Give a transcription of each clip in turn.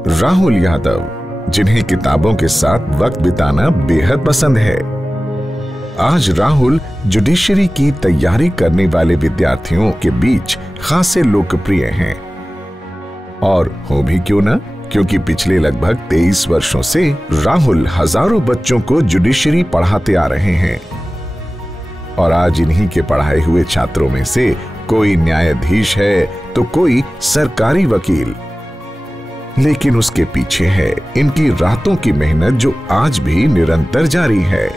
राहुल यादव, जिन्हें किताबों के साथ वक्त बिताना बेहद पसंद है। आज राहुल जुडिशरी की तैयारी करने वाले विद्यार्थियों के बीच खासे लोकप्रिय हैं। और हो भी क्यों ना, क्योंकि पिछले लगभग 23 वर्षों से राहुल हजारों बच्चों को जुडिशरी पढ़ाते आ रहे हैं। और आज इन्हीं के पढ़ाए हुए छात्रों में से कोई न्यायाधीश है तो कोई सरकारी वकील, लेकिन उसके पीछे है इनकी रातों की मेहनत जो आज भी निरंतर जारी है।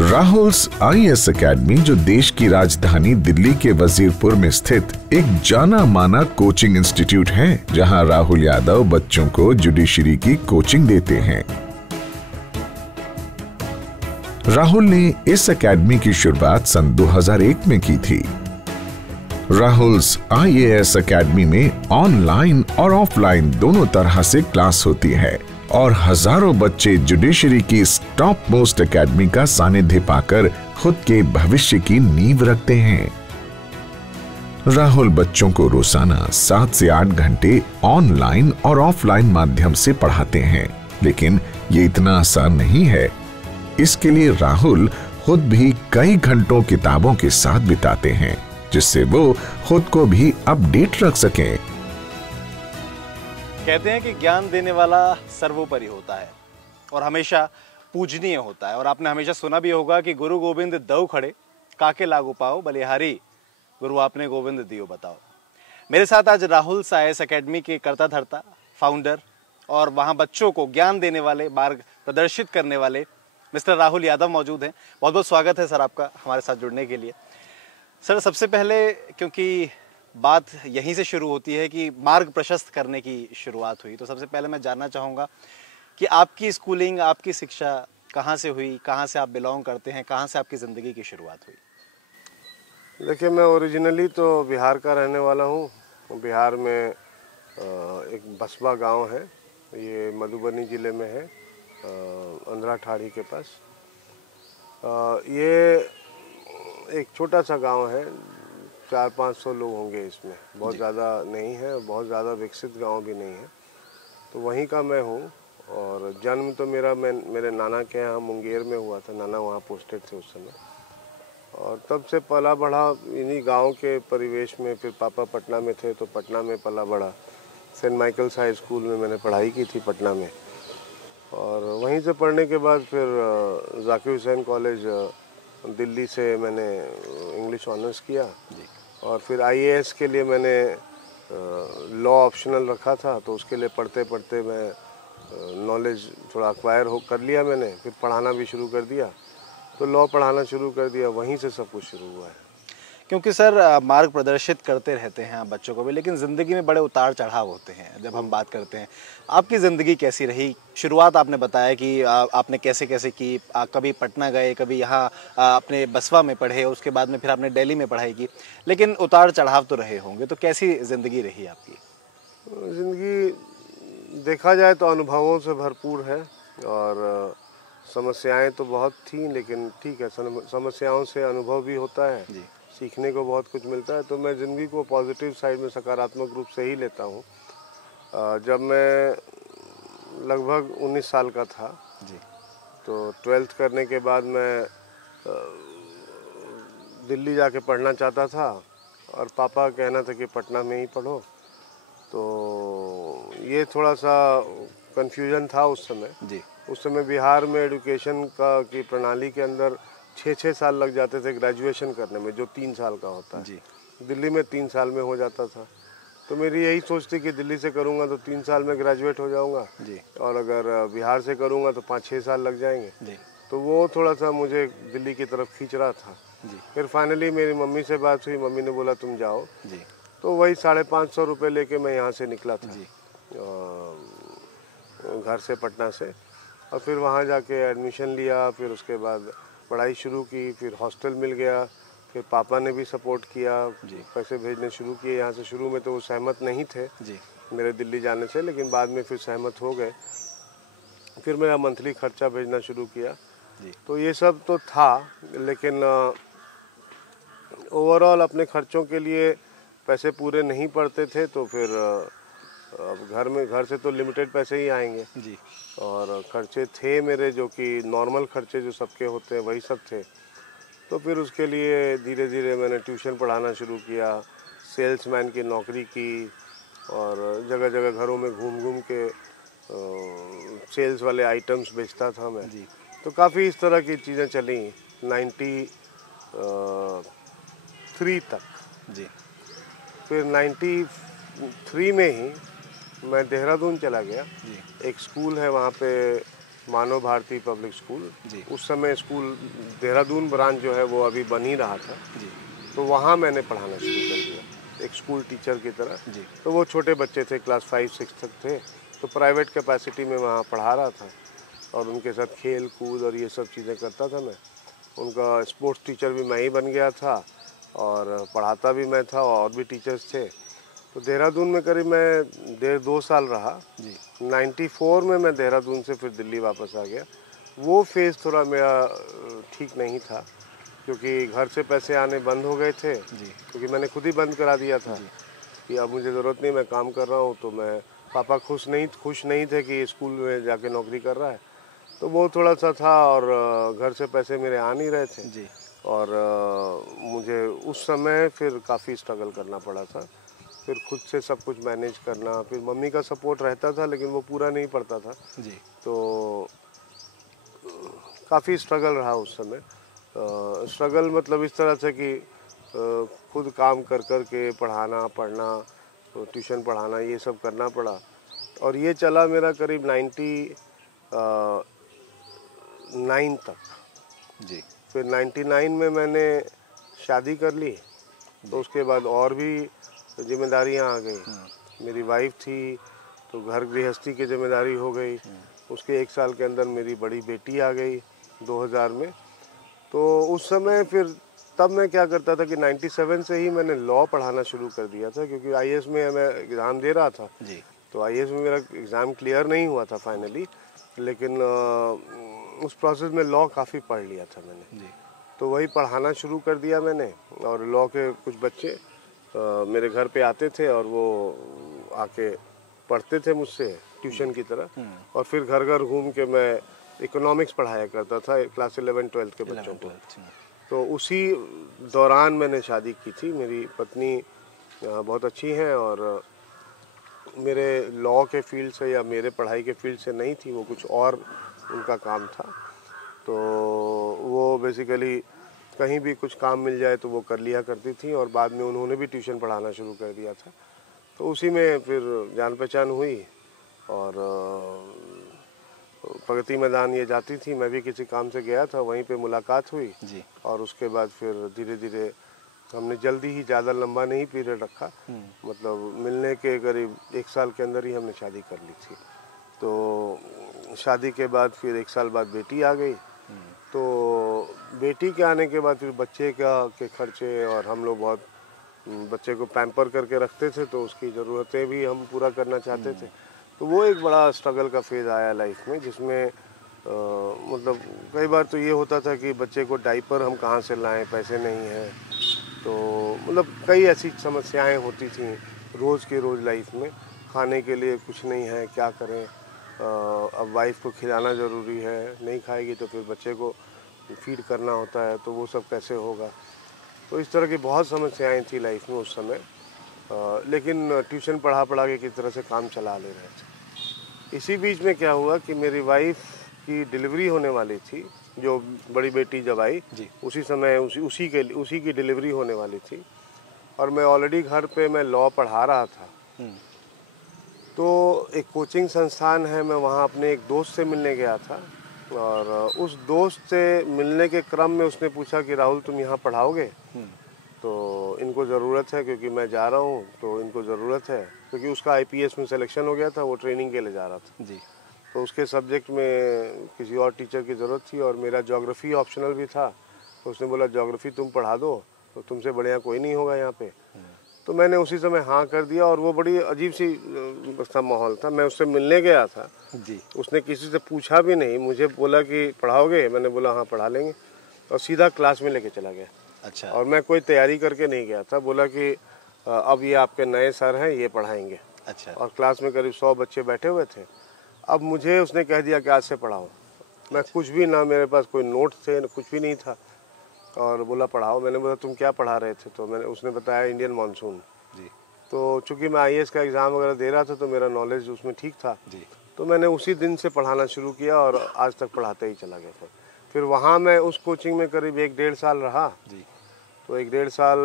राहुल्स आईएएस एकेडमी, जो देश की राजधानी दिल्ली के वजीरपुर में स्थित एक जाना माना कोचिंग इंस्टीट्यूट है, जहां राहुल यादव बच्चों को जुडिशरी की कोचिंग देते हैं। राहुल ने इस एकेडमी की शुरुआत सन 2001 में की थी। राहुल्स आईएएस एकेडमी में ऑनलाइन और ऑफलाइन दोनों तरह से क्लास होती है और हजारों बच्चे जुडिशरी की इस टॉप मोस्ट एकेडमी का सानिध्य पाकर खुद के भविष्य की नींव रखते हैं। राहुल बच्चों को रोजाना 7 से 8 घंटे ऑनलाइन और ऑफलाइन माध्यम से पढ़ाते हैं, लेकिन ये इतना आसान नहीं है। इसके लिए राहुल खुद भी कई घंटों किताबों के साथ बिताते हैं, जिससे वो खुद को भी अपडेट रख सकें। कहते हैं कि ज्ञान देने वाला सर्वोपरि होता है और हमेशा पूजनीय होता है। और आपने हमेशा सुना भी होगा कि गुरु गोविंद दऊ खड़े, काके लागू पाओ, बलिहारी गुरु आपने गोविंद दियो बताओ। मेरे साथ आज राहुल आईएएस एकेडमी के कर्ता धर्ता, फाउंडर और वहां बच्चों को ज्ञान देने वाले, मार्ग प्रदर्शित करने वाले मिस्टर राहुल यादव मौजूद हैं। बहुत बहुत स्वागत है सर आपका हमारे साथ जुड़ने के लिए। सर, सबसे पहले, क्योंकि बात यहीं से शुरू होती है कि मार्ग प्रशस्त करने की शुरुआत हुई, तो सबसे पहले मैं जानना चाहूँगा कि आपकी स्कूलिंग, आपकी शिक्षा कहाँ से हुई, कहाँ से आप बिलोंग करते हैं, कहाँ से आपकी ज़िंदगी की शुरुआत हुई? देखिए, मैं ओरिजिनली तो बिहार का रहने वाला हूँ। बिहार में एक बसबा गांव है, ये मधुबनी ज़िले में है, अंधरा ठाड़ी के पास। ये एक छोटा सा गांव है, 400-500 लोग होंगे इसमें, बहुत ज़्यादा नहीं है, बहुत ज़्यादा विकसित गांव भी नहीं है। तो वहीं का मैं हूँ और जन्म तो मेरे नाना के यहाँ मुंगेर में हुआ था। नाना वहाँ पोस्टेड थे उस समय, और तब से पला बढ़ा इन्हीं गांव के परिवेश में। फिर पापा पटना में थे तो पटना में पला बढ़ा। सेंट माइकल्स हाई स्कूल में मैंने पढ़ाई की थी पटना में, और वहीं से पढ़ने के बाद फिर जाकिर हुसैन कॉलेज दिल्ली से मैंने इंग्लिश ऑनर्स किया। और फिर आईएएस के लिए मैंने लॉ ऑप्शनल रखा था, तो उसके लिए पढ़ते पढ़ते मैं नॉलेज थोड़ा अक्वायर कर लिया मैंने। फिर पढ़ाना भी शुरू कर दिया, तो लॉ पढ़ाना शुरू कर दिया। वहीं से सब कुछ शुरू हुआ है। क्योंकि सर, मार्ग प्रदर्शित करते रहते हैं आप बच्चों को भी, लेकिन ज़िंदगी में बड़े उतार चढ़ाव होते हैं। जब हम बात करते हैं, आपकी ज़िंदगी कैसी रही? शुरुआत आपने बताया कि आपने कैसे कैसे की, कभी पटना गए, कभी यहाँ अपने बसवा में पढ़े, उसके बाद में फिर आपने दिल्ली में पढ़ाई की, लेकिन उतार चढ़ाव तो रहे होंगे। तो कैसी ज़िंदगी रही आपकी? ज़िंदगी देखा जाए तो अनुभवों से भरपूर है, और समस्याएं तो बहुत थीं, लेकिन ठीक है, समस्याओं से अनुभव भी होता है जी। सीखने को बहुत कुछ मिलता है। तो मैं ज़िंदगी को पॉजिटिव साइड में, सकारात्मक रूप से ही लेता हूँ। जब मैं लगभग 19 साल का था जी, तो 12th करने के बाद मैं दिल्ली जाके पढ़ना चाहता था, और पापा कहना था कि पटना में ही पढ़ो। तो ये थोड़ा सा कन्फ्यूजन था उस समय जी। उस समय बिहार में एजुकेशन की प्रणाली के अंदर 6-6 साल लग जाते थे ग्रेजुएशन करने में, जो 3 साल का होता है जी। दिल्ली में 3 साल में हो जाता था। तो मेरी यही सोच थी कि दिल्ली से करूँगा तो 3 साल में ग्रेजुएट हो जाऊँगा जी, और अगर बिहार से करूँगा तो 5-6 साल लग जाएंगे जी। तो वो थोड़ा सा मुझे दिल्ली की तरफ खींच रहा था जी। फिर फाइनली मेरी मम्मी से बात हुई, मम्मी ने बोला तुम जाओ जी। तो वही 550 रुपये लेके मैं यहाँ से निकला था जी, घर से, पटना से। और फिर वहाँ जाके एडमिशन लिया, फिर उसके बाद पढ़ाई शुरू की, फिर हॉस्टल मिल गया। फिर पापा ने भी सपोर्ट किया, पैसे भेजने शुरू किए यहाँ से। शुरू में तो वो सहमत नहीं थे जी मेरे दिल्ली जाने से, लेकिन बाद में फिर सहमत हो गए। फिर मेरा मंथली खर्चा भेजना शुरू किया जी। तो ये सब तो था, लेकिन ओवरऑल अपने खर्चों के लिए पैसे पूरे नहीं पड़ते थे तो फिर अब घर से तो लिमिटेड पैसे ही आएंगे जी। और खर्चे थे मेरे जो कि नॉर्मल खर्चे जो सबके होते हैं वही सब थे। तो फिर उसके लिए धीरे धीरे मैंने ट्यूशन पढ़ाना शुरू किया, सेल्समैन की नौकरी की और जगह जगह घरों में घूम घूम के सेल्स वाले आइटम्स बेचता था मैं जी। तो काफ़ी इस तरह की चीज़ें चली 93 तक। जी। फिर 93 में ही मैं देहरादून चला गया। जी। एक स्कूल है वहाँ पे, मानव भारती पब्लिक स्कूल। जी। उस समय स्कूल देहरादून ब्रांच जो है वो अभी बन ही रहा था। जी। तो वहाँ मैंने पढ़ाना शुरू कर दिया एक स्कूल टीचर की तरह। जी। तो वो छोटे बच्चे थे, क्लास 5-6 तक थे, तो प्राइवेट कैपेसिटी में वहाँ पढ़ा रहा था और उनके साथ खेल कूद और ये सब चीज़ें करता था मैं। उनका स्पोर्ट्स टीचर भी मैं ही बन गया था और पढ़ाता भी मैं था और भी टीचर्स थे। तो देहरादून में करीब मैं 1.5-2 साल रहा। जी। 94 में मैं देहरादून से फिर दिल्ली वापस आ गया। वो फेज़ थोड़ा मेरा ठीक नहीं था क्योंकि घर से पैसे आने बंद हो गए थे। जी। क्योंकि मैंने खुद ही बंद करा दिया था कि अब मुझे ज़रूरत नहीं, मैं काम कर रहा हूँ। तो मैं पापा खुश नहीं थे कि स्कूल में जाके नौकरी कर रहा है, तो वो थोड़ा सा था और घर से पैसे मेरे आ नहीं रहे थे। जी। और मुझे उस समय फिर काफ़ी स्ट्रगल करना पड़ा था, फिर खुद से सब कुछ मैनेज करना। फिर मम्मी का सपोर्ट रहता था लेकिन वो पूरा नहीं पड़ता था। जी। तो काफ़ी स्ट्रगल रहा उस समय। स्ट्रगल मतलब इस तरह से कि खुद काम कर कर के पढ़ाना पढ़ना, तो ट्यूशन पढ़ाना, ये सब करना पड़ा। और ये चला मेरा करीब 99 तक। जी। फिर 99 में मैंने शादी कर ली। तो उसके बाद और भी जिम्मेदारियां आ गई। मेरी वाइफ थी तो घर गृहस्थी की जिम्मेदारी हो गई। उसके 1 साल के अंदर मेरी बड़ी बेटी आ गई 2000 में। तो उस समय फिर तब मैं क्या करता था कि 97 से ही मैंने लॉ पढ़ाना शुरू कर दिया था क्योंकि आईएएस में मैं एग्ज़ाम दे रहा था। जी। तो आईएएस में मेरा एग्ज़ाम क्लियर नहीं हुआ था फाइनली, लेकिन उस प्रोसेस में लॉ काफ़ी पढ़ लिया था मैंने। जी। तो वही पढ़ाना शुरू कर दिया मैंने। और लॉ के कुछ बच्चे मेरे घर पे आते थे और वो आके पढ़ते थे मुझसे ट्यूशन की तरह। और फिर घर घर घूम के मैं इकोनॉमिक्स पढ़ाया करता था क्लास 11-12 के बच्चों को। तो उसी दौरान मैंने शादी की थी। मेरी पत्नी बहुत अच्छी हैं और मेरे लॉ के फील्ड से या मेरे पढ़ाई के फील्ड से नहीं थी, वो कुछ और उनका काम था। तो वो बेसिकली कहीं भी कुछ काम मिल जाए तो वो कर लिया करती थी और बाद में उन्होंने भी ट्यूशन पढ़ाना शुरू कर दिया था। तो उसी में फिर जान पहचान हुई और प्रगति मैदान ये जाती थी, मैं भी किसी काम से गया था, वहीं पे मुलाकात हुई। जी। और उसके बाद फिर धीरे धीरे हमने जल्दी ही, ज़्यादा लंबा नहीं पीरियड रखा, मतलब मिलने के करीब 1 साल के अंदर ही हमने शादी कर ली थी। तो शादी के बाद फिर 1 साल बाद बेटी आ गई। तो बेटी के आने के बाद फिर बच्चे के खर्चे, और हम लोग बहुत बच्चे को पैम्पर करके रखते थे तो उसकी ज़रूरतें भी हम पूरा करना चाहते थे। तो वो एक बड़ा स्ट्रगल का फेज़ आया लाइफ में, जिसमें मतलब कई बार तो ये होता था कि बच्चे को डाइपर हम कहाँ से लाएं, पैसे नहीं हैं। तो मतलब कई ऐसी समस्याएं होती थी रोज़ की रोज़ लाइफ में। खाने के लिए कुछ नहीं है, क्या करें। अब वाइफ को खिलाना ज़रूरी है, नहीं खाएगी तो फिर बच्चे को फीड करना होता है, तो वो सब कैसे होगा। तो इस तरह की बहुत समस्याएं थी लाइफ में उस समय। लेकिन ट्यूशन पढ़ा के किस तरह से काम चला ले रहे थे। इसी बीच में क्या हुआ कि मेरी वाइफ की डिलीवरी होने वाली थी, जो बड़ी बेटी जब आई उसी समय उसी की डिलीवरी होने वाली थी। और मैं ऑलरेडी घर पे मैं लॉ पढ़ा रहा था। तो एक कोचिंग संस्थान है, मैं वहाँ अपने एक दोस्त से मिलने गया था। और उस दोस्त से मिलने के क्रम में उसने पूछा कि राहुल तुम यहाँ पढ़ाओगे? तो इनको ज़रूरत है, क्योंकि मैं जा रहा हूँ तो इनको ज़रूरत है, क्योंकि उसका आईपीएस में सिलेक्शन हो गया था, वो ट्रेनिंग के लिए जा रहा था जी। तो उसके सब्जेक्ट में किसी और टीचर की ज़रूरत थी और मेरा ज्योग्राफी ऑप्शनल भी था। तो उसने बोला ज्योग्राफी तुम पढ़ा दो, तो तुमसे बढ़िया कोई नहीं होगा यहाँ पे। तो मैंने उसी समय हाँ कर दिया। और वो बड़ी अजीब सी सा माहौल था। मैं उससे मिलने गया था जी। उसने किसी से पूछा भी नहीं, मुझे बोला कि पढ़ाओगे? मैंने बोला हाँ पढ़ा लेंगे, और सीधा क्लास में लेके चला गया। अच्छा। और मैं कोई तैयारी करके नहीं गया था। बोला कि अब ये आपके नए सर हैं, ये पढ़ाएंगे। अच्छा। और क्लास में करीब 100 बच्चे बैठे हुए थे। अब मुझे उसने कह दिया कि आज से पढ़ाओ। मैं कुछ भी ना, मेरे पास कोई नोट थे ना, कुछ भी नहीं था, और बोला पढ़ाओ। मैंने बोला तुम क्या पढ़ा रहे थे? तो उसने बताया इंडियन मानसून जी। तो चूंकि मैं IAS का एग्ज़ाम वगैरह दे रहा था तो मेरा नॉलेज उसमें ठीक था जी। तो मैंने उसी दिन से पढ़ाना शुरू किया और आज तक पढ़ाते ही चला गया। फिर वहाँ मैं उस कोचिंग में करीब 1-1.5 साल रहा जी। तो 1-1.5 साल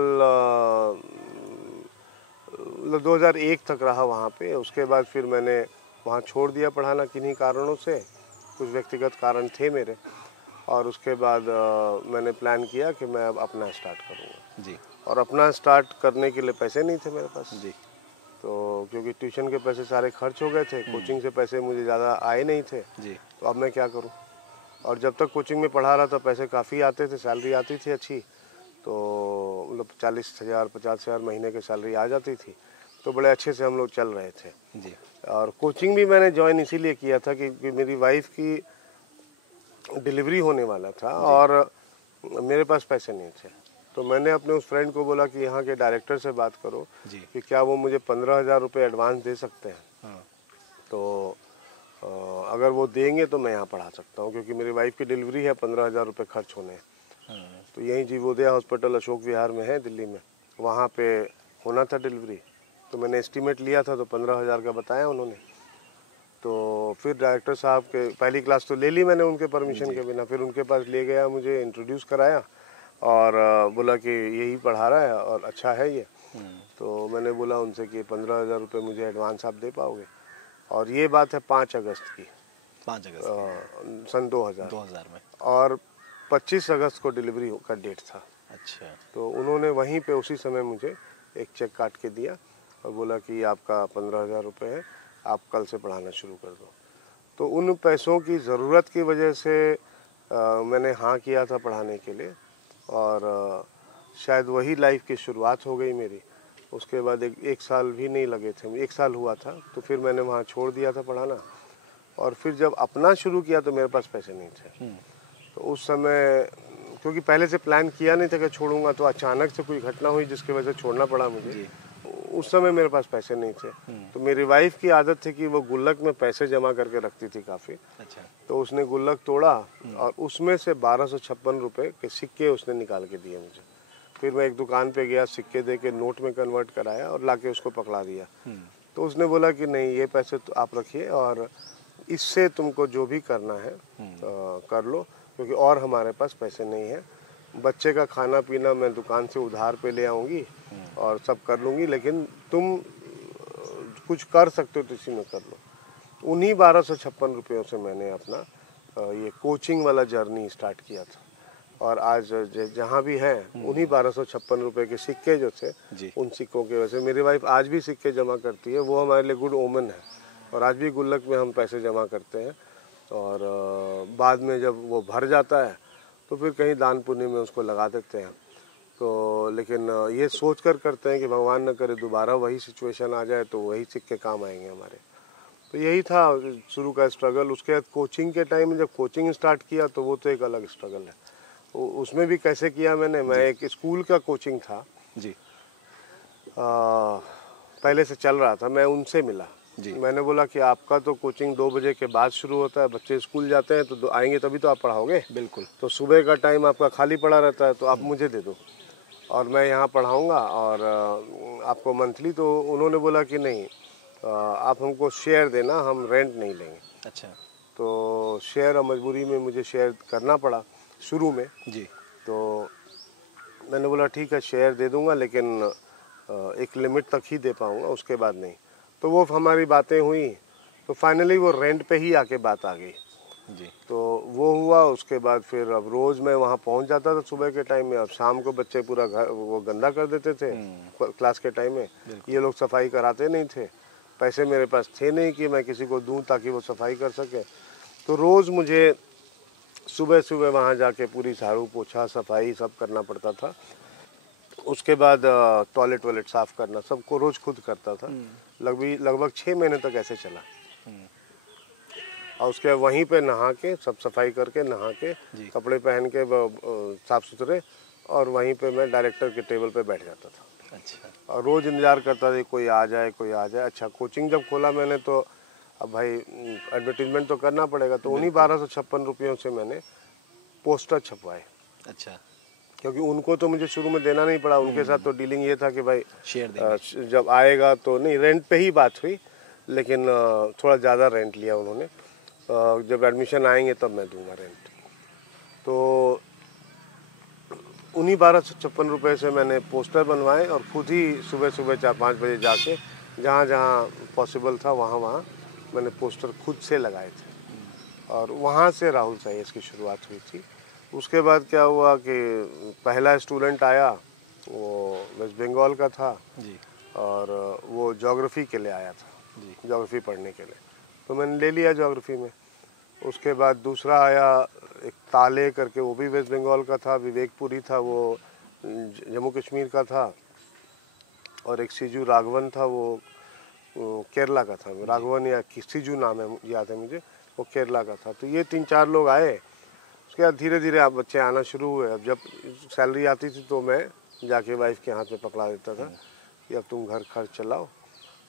2001 तक रहा वहाँ पे। उसके बाद फिर मैंने वहाँ छोड़ दिया पढ़ाना किन्हीं कारणों से, कुछ व्यक्तिगत कारण थे मेरे। और उसके बाद मैंने प्लान किया कि मैं अब अपना स्टार्ट करूँगा जी। और अपना स्टार्ट करने के लिए पैसे नहीं थे मेरे पास जी। तो क्योंकि ट्यूशन के पैसे सारे खर्च हो गए थे, कोचिंग से पैसे मुझे ज़्यादा आए नहीं थे जी। तो अब मैं क्या करूं। और जब तक कोचिंग में पढ़ा रहा था पैसे काफ़ी आते थे, सैलरी आती थी अच्छी, तो मतलब 40,000 50,000 महीने की सैलरी आ जाती थी, तो बड़े अच्छे से हम लोग चल रहे थे जी। और कोचिंग भी मैंने ज्वाइन इसीलिए किया था कि मेरी वाइफ की डिलीवरी होने वाला था और मेरे पास पैसे नहीं थे। तो मैंने अपने उस फ्रेंड को बोला कि यहाँ के डायरेक्टर से बात करो जी। कि क्या वो मुझे 15,000 रुपये एडवांस दे सकते हैं। हाँ। तो अगर वो देंगे तो मैं यहाँ पढ़ा सकता हूँ क्योंकि मेरी वाइफ की डिलीवरी है, 15,000 रुपये खर्च होने हैं। हाँ। तो यहीं जीवोदय हॉस्पिटल अशोक विहार में है दिल्ली में, वहाँ पे होना था डिलीवरी। तो मैंने एस्टीमेट लिया था तो 15,000 का बताया उन्होंने। तो फिर डायरेक्टर साहब के पहली क्लास तो ले ली मैंने उनके परमिशन के बिना। फिर उनके पास ले गया, मुझे इंट्रोड्यूस कराया और बोला कि यही पढ़ा रहा है और अच्छा है ये। तो मैंने बोला उनसे कि 15,000 रुपये मुझे एडवांस आप दे पाओगे। और ये बात है 5 अगस्त की, 5 अगस्त सन 2000 में। और 25 अगस्त को डिलीवरी का डेट था। अच्छा। तो उन्होंने वहीं पे उसी समय मुझे एक चेक काट के दिया और बोला कि आपका 15,000 रुपये है, आप कल से पढ़ाना शुरू कर दो। तो उन पैसों की ज़रूरत की वजह से मैंने हाँ किया था पढ़ाने के लिए और शायद वही लाइफ की शुरुआत हो गई मेरी। उसके बाद एक साल भी नहीं लगे थे, 1 साल हुआ था तो फिर मैंने वहाँ छोड़ दिया था पढ़ाना। और फिर जब अपना शुरू किया तो मेरे पास पैसे नहीं थे। तो उस समय क्योंकि पहले से प्लान किया नहीं था कि छोड़ूंगा, तो अचानक से कोई घटना हुई जिसकी वजह से छोड़ना पड़ा मुझे। उस समय मेरे पास पैसे नहीं थे। तो मेरी वाइफ की आदत थी कि वो गुल्लक में पैसे जमा करके रखती थी काफ़ी। अच्छा। तो उसने गुल्लक तोड़ा और उसमें से 1256 रुपये के सिक्के उसने निकाल के दिए मुझे। फिर मैं एक दुकान पे गया, सिक्के दे के नोट में कन्वर्ट कराया और लाके उसको पकड़ा दिया। तो उसने बोला कि नहीं, ये पैसे तो आप रखिए और इससे तुमको जो भी करना है कर लो, क्योंकि और हमारे पास पैसे नहीं है। बच्चे का खाना पीना मैं दुकान से उधार पे ले आऊँगी और सब कर लूँगी, लेकिन तुम कुछ कर सकते हो तो इसी में कर लो। उन्हीं 1256 रुपयों से मैंने अपना ये कोचिंग वाला जर्नी स्टार्ट किया था और आज जहाँ भी हैं उन्हीं 1256 रुपये के सिक्के जो थे उन सिक्कों की वजह से मेरी वाइफ आज भी सिक्के जमा करती है। वो हमारे लिए गुड ओमन है और आज भी गुल्लक में हम पैसे जमा करते हैं और बाद में जब वो भर जाता है तो फिर कहीं दान पुण्य में उसको लगा देते हैं। तो लेकिन ये सोच कर करते हैं कि भगवान न करे दोबारा वही सिचुएशन आ जाए तो वही सिक्के काम आएंगे हमारे। तो यही था शुरू का स्ट्रगल। उसके बाद कोचिंग के टाइम में जब कोचिंग स्टार्ट किया तो वो तो एक अलग स्ट्रगल है। उसमें भी कैसे किया मैंने, मैं एक स्कूल का कोचिंग था जी। पहले से चल रहा था, मैं उनसे मिला जी। मैंने बोला कि आपका तो कोचिंग 2 बजे के बाद शुरू होता है, बच्चे स्कूल जाते हैं तो आएंगे तभी तो आप पढ़ाओगे। बिल्कुल। तो सुबह का टाइम आपका खाली पड़ा रहता है, तो आप मुझे दे दो और मैं यहाँ पढ़ाऊँगा और आपको मंथली। तो उन्होंने बोला कि नहीं, आप हमको शेयर देना, हम रेंट नहीं लेंगे। अच्छा। तो शेयर मजबूरी में मुझे शेयर करना पड़ा शुरू में जी। तो मैंने बोला ठीक है शेयर दे दूंगा, लेकिन एक लिमिट तक ही दे पाऊंगा, उसके बाद नहीं। तो वो हमारी बातें हुई तो फाइनली वो रेंट पे ही आके बात आ गई जी। तो वो हुआ। उसके बाद फिर अब रोज़ मैं वहाँ पहुँच जाता था सुबह के टाइम में। अब शाम को बच्चे पूरा घर वो गंदा कर देते थे क्लास के टाइम में। ये लोग सफाई कराते नहीं थे, पैसे मेरे पास थे नहीं कि मैं किसी को दूँ ताकि वो सफाई कर सके। तो रोज़ मुझे सुबह सुबह वहाँ जाके पूरी झाड़ू पोछा सफाई सब करना पड़ता था। उसके बाद टॉयलेट वॉयलेट साफ़ करना सबको रोज़ खुद करता था। लगभग 6 महीने तक ऐसे चला। और उसके बाद वहीं पे नहा के सब सफाई करके नहा के कपड़े पहन के साफ़ सुथरे, और वहीं पे मैं डायरेक्टर के टेबल पे बैठ जाता था। अच्छा। और रोज़ इंतज़ार करता था कोई आ जाए कोई आ जाए। अच्छा, कोचिंग जब खोला मैंने तो अब भाई एडवर्टीजमेंट तो करना पड़ेगा, तो उन्हीं 1256 रुपयों से मैंने पोस्टर छपवाए। अच्छा। क्योंकि उनको तो मुझे शुरू में देना नहीं पड़ा, उनके साथ तो डीलिंग ये था कि भाई शेयर देंगे। जब आएगा तो नहीं, रेंट पे ही बात हुई, लेकिन थोड़ा ज़्यादा रेंट लिया उन्होंने। जब एडमिशन आएंगे तब मैं दूंगा रेंट। तो उन्हीं 1256 रुपये से मैंने पोस्टर बनवाए और खुद ही सुबह सुबह 4-5 बजे जाके जहाँ जहाँ पॉसिबल था वहाँ वहाँ मैंने पोस्टर खुद से लगाए थे। और वहाँ से राहुल साईएएस की शुरुआत हुई थी। उसके बाद क्या हुआ कि पहला स्टूडेंट आया, वो वेस्ट बंगाल का था जी। और वो ज्योग्राफी के लिए आया था जी। ज्योग्राफी पढ़ने के लिए, तो मैंने ले लिया ज्योग्राफी में। उसके बाद दूसरा आया एक ताले करके, वो भी वेस्ट बंगाल का था, विवेकपुरी था, वो जम्मू कश्मीर का था। और एक सीजू राघवन था, वो केरला का था, राघवन या सीजू नाम है याद है मुझे, वो केरला का था। तो ये 3-4 लोग आए। उसके बाद धीरे धीरे आप बच्चे आना शुरू हुए। अब जब सैलरी आती थी तो मैं जाके वाइफ के हाथ में पकड़ा देता था कि अब तुम घर खर्च चलाओ।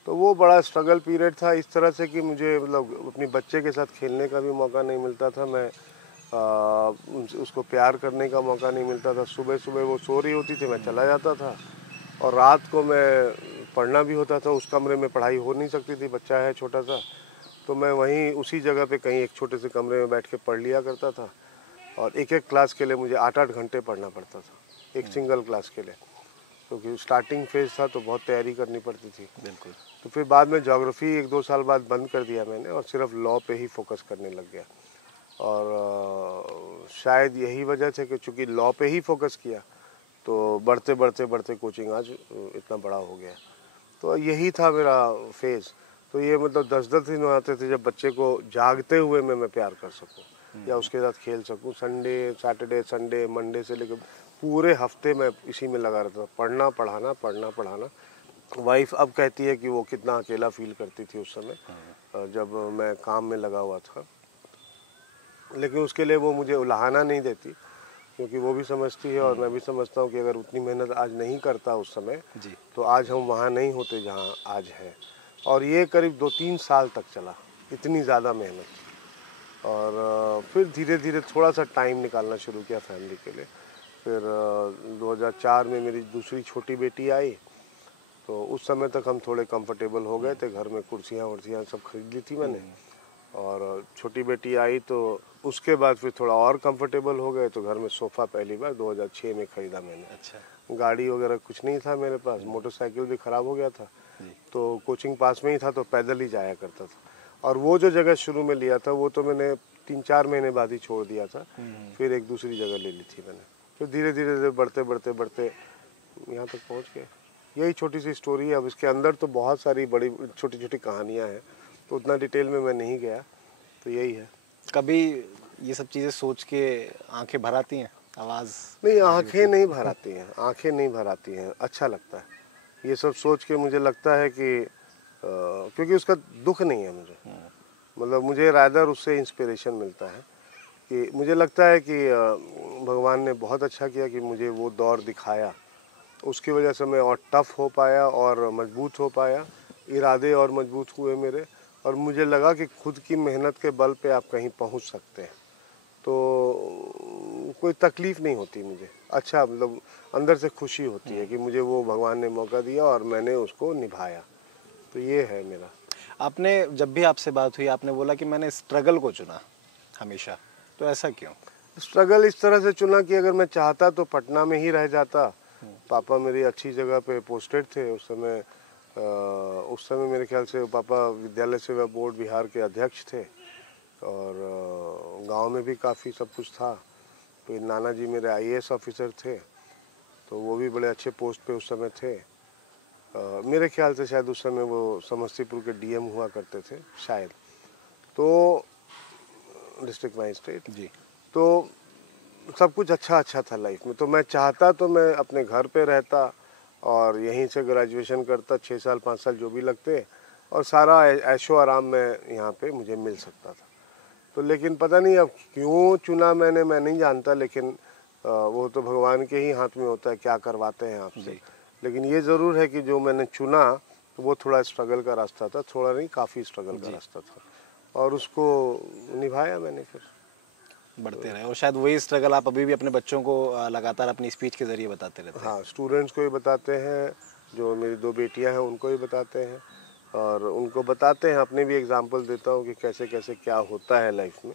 तो वो बड़ा स्ट्रगल पीरियड था इस तरह से कि मुझे मतलब अपने बच्चे के साथ खेलने का भी मौका नहीं मिलता था, मैं उसको प्यार करने का मौका नहीं मिलता था। सुबह सुबह वो सो रही होती थी, मैं चला जाता था, और रात को मैं पढ़ना भी होता था। उस कमरे में पढ़ाई हो नहीं सकती थी, बच्चा है छोटा सा, तो मैं वहीं उसी जगह पे कहीं एक छोटे से कमरे में बैठ के पढ़ लिया करता था। और एक एक क्लास के लिए मुझे 8-8 घंटे पढ़ना पड़ता था, एक सिंगल क्लास के लिए, क्योंकि स्टार्टिंग फेज था तो बहुत तैयारी करनी पड़ती थी। बिल्कुल। तो फिर बाद में ज्योग्राफी 1-2 साल बाद बंद कर दिया मैंने और सिर्फ लॉ पे ही फोकस करने लग गया। और शायद यही वजह थी कि चूँकि लॉ पे ही फोकस किया तो बढ़ते बढ़ते बढ़ते कोचिंग आज इतना बड़ा हो गया। तो यही था मेरा फेज़। तो ये मतलब 10-10 दिन आते थे जब बच्चे को जागते हुए मैं प्यार कर सकूं या उसके साथ खेल सकूं। संडे, सैटरडे, संडे, मंडे से लेकर पूरे हफ्ते मैं इसी में लगा रहता था, पढ़ना पढ़ाना पढ़ना पढ़ाना। वाइफ अब कहती है कि वो कितना अकेला फील करती थी उस समय जब मैं काम में लगा हुआ था, लेकिन उसके लिए वो मुझे उलाहना नहीं देती, क्योंकि वो भी समझती है और मैं भी समझता हूँ कि अगर उतनी मेहनत आज नहीं करता उस समय जी। तो आज हम वहाँ नहीं होते जहाँ आज है। और ये करीब 2-3 साल तक चला, इतनी ज़्यादा मेहनत। और फिर धीरे धीरे थोड़ा सा टाइम निकालना शुरू किया फैमिली के लिए। फिर 2004 में मेरी दूसरी छोटी बेटी आई, तो उस समय तक हम थोड़े कंफर्टेबल हो गए थे, घर में कुर्सियाँ वर्सियाँ सब खरीद ली थी मैंने। और छोटी बेटी आई तो उसके बाद फिर थोड़ा और कंफर्टेबल हो गए, तो घर में सोफ़ा पहली बार 2006 में ख़रीदा मैंने। अच्छा। गाड़ी वगैरह कुछ नहीं था मेरे पास, मोटरसाइकिल भी ख़राब हो गया था, तो कोचिंग पास में ही था तो पैदल ही जाया करता था। और वो जो जगह शुरू में लिया था वो तो मैंने 3-4 महीने बाद ही छोड़ दिया था, फिर एक दूसरी जगह ले ली थी मैंने। फिर धीरे धीरे बढ़ते बढ़ते बढ़ते यहाँ तक पहुँच गए। यही छोटी सी स्टोरी है। अब इसके अंदर तो बहुत सारी बड़ी छोटी छोटी कहानियाँ हैं, तो उतना डिटेल में मैं नहीं गया, तो यही है। कभी ये सब चीज़ें सोच के आंखें भर आती हैं? आवाज़ नहीं, आंखें नहीं भर आती हैं, आंखें नहीं भर आती हैं, अच्छा लगता है ये सब सोच के। मुझे लगता है कि क्योंकि उसका दुख नहीं है मुझे, मतलब मुझे रादर उससे इंस्पिरेशन मिलता है कि मुझे लगता है कि भगवान ने बहुत अच्छा किया कि मुझे वो दौर दिखाया, उसकी वजह से मैं और टफ हो पाया और मजबूत हो पाया, इरादे और मजबूत हुए मेरे। और मुझे लगा कि खुद की मेहनत के बल पे आप कहीं पहुंच सकते हैं, तो कोई तकलीफ़ नहीं होती मुझे। अच्छा, मतलब अंदर से खुशी होती है कि मुझे वो भगवान ने मौका दिया और मैंने उसको निभाया, तो ये है मेरा। आपने जब भी आपसे बात हुई आपने बोला कि मैंने स्ट्रगल को चुना हमेशा, तो ऐसा क्यों? स्ट्रगल इस तरह से चुना कि अगर मैं चाहता तो पटना में ही रह जाता। पापा मेरी अच्छी जगह पे पोस्टेड थे उस समय। उस समय मेरे ख्याल से पापा विद्यालय सेवा बोर्ड बिहार के अध्यक्ष थे और गांव में भी काफ़ी सब कुछ था। फिर नाना जी मेरे आईएएस ऑफिसर थे, तो वो भी बड़े अच्छे पोस्ट पे उस समय थे। मेरे ख्याल से शायद उस समय वो समस्तीपुर के डीएम हुआ करते थे शायद, तो डिस्ट्रिक्ट मजिस्ट्रेट जी। तो सब कुछ अच्छा था लाइफ में। तो मैं चाहता तो मैं अपने घर पे रहता और यहीं से ग्रेजुएशन करता, 6 साल 5 साल जो भी लगते, और सारा ऐशो आराम में यहाँ पे मुझे मिल सकता था। तो लेकिन पता नहीं अब क्यों चुना मैंने, मैं नहीं जानता, लेकिन वो तो भगवान के ही हाथ में होता है क्या करवाते हैं आपसे। लेकिन ये ज़रूर है कि जो मैंने चुना तो वो थोड़ा स्ट्रगल का रास्ता था, थोड़ा नहीं काफ़ी स्ट्रगल का रास्ता था, और उसको निभाया मैंने फिर बढ़ते रहे। और शायद वही स्ट्रगल आप अभी भी अपने बच्चों को लगातार अपनी स्पीच के जरिए बताते रहते हैं। हाँ, स्टूडेंट्स को भी बताते हैं, जो मेरी 2 बेटियां हैं उनको भी बताते हैं, और उनको बताते हैं, अपने भी एग्जांपल देता हूँ कि कैसे कैसे क्या होता है लाइफ में।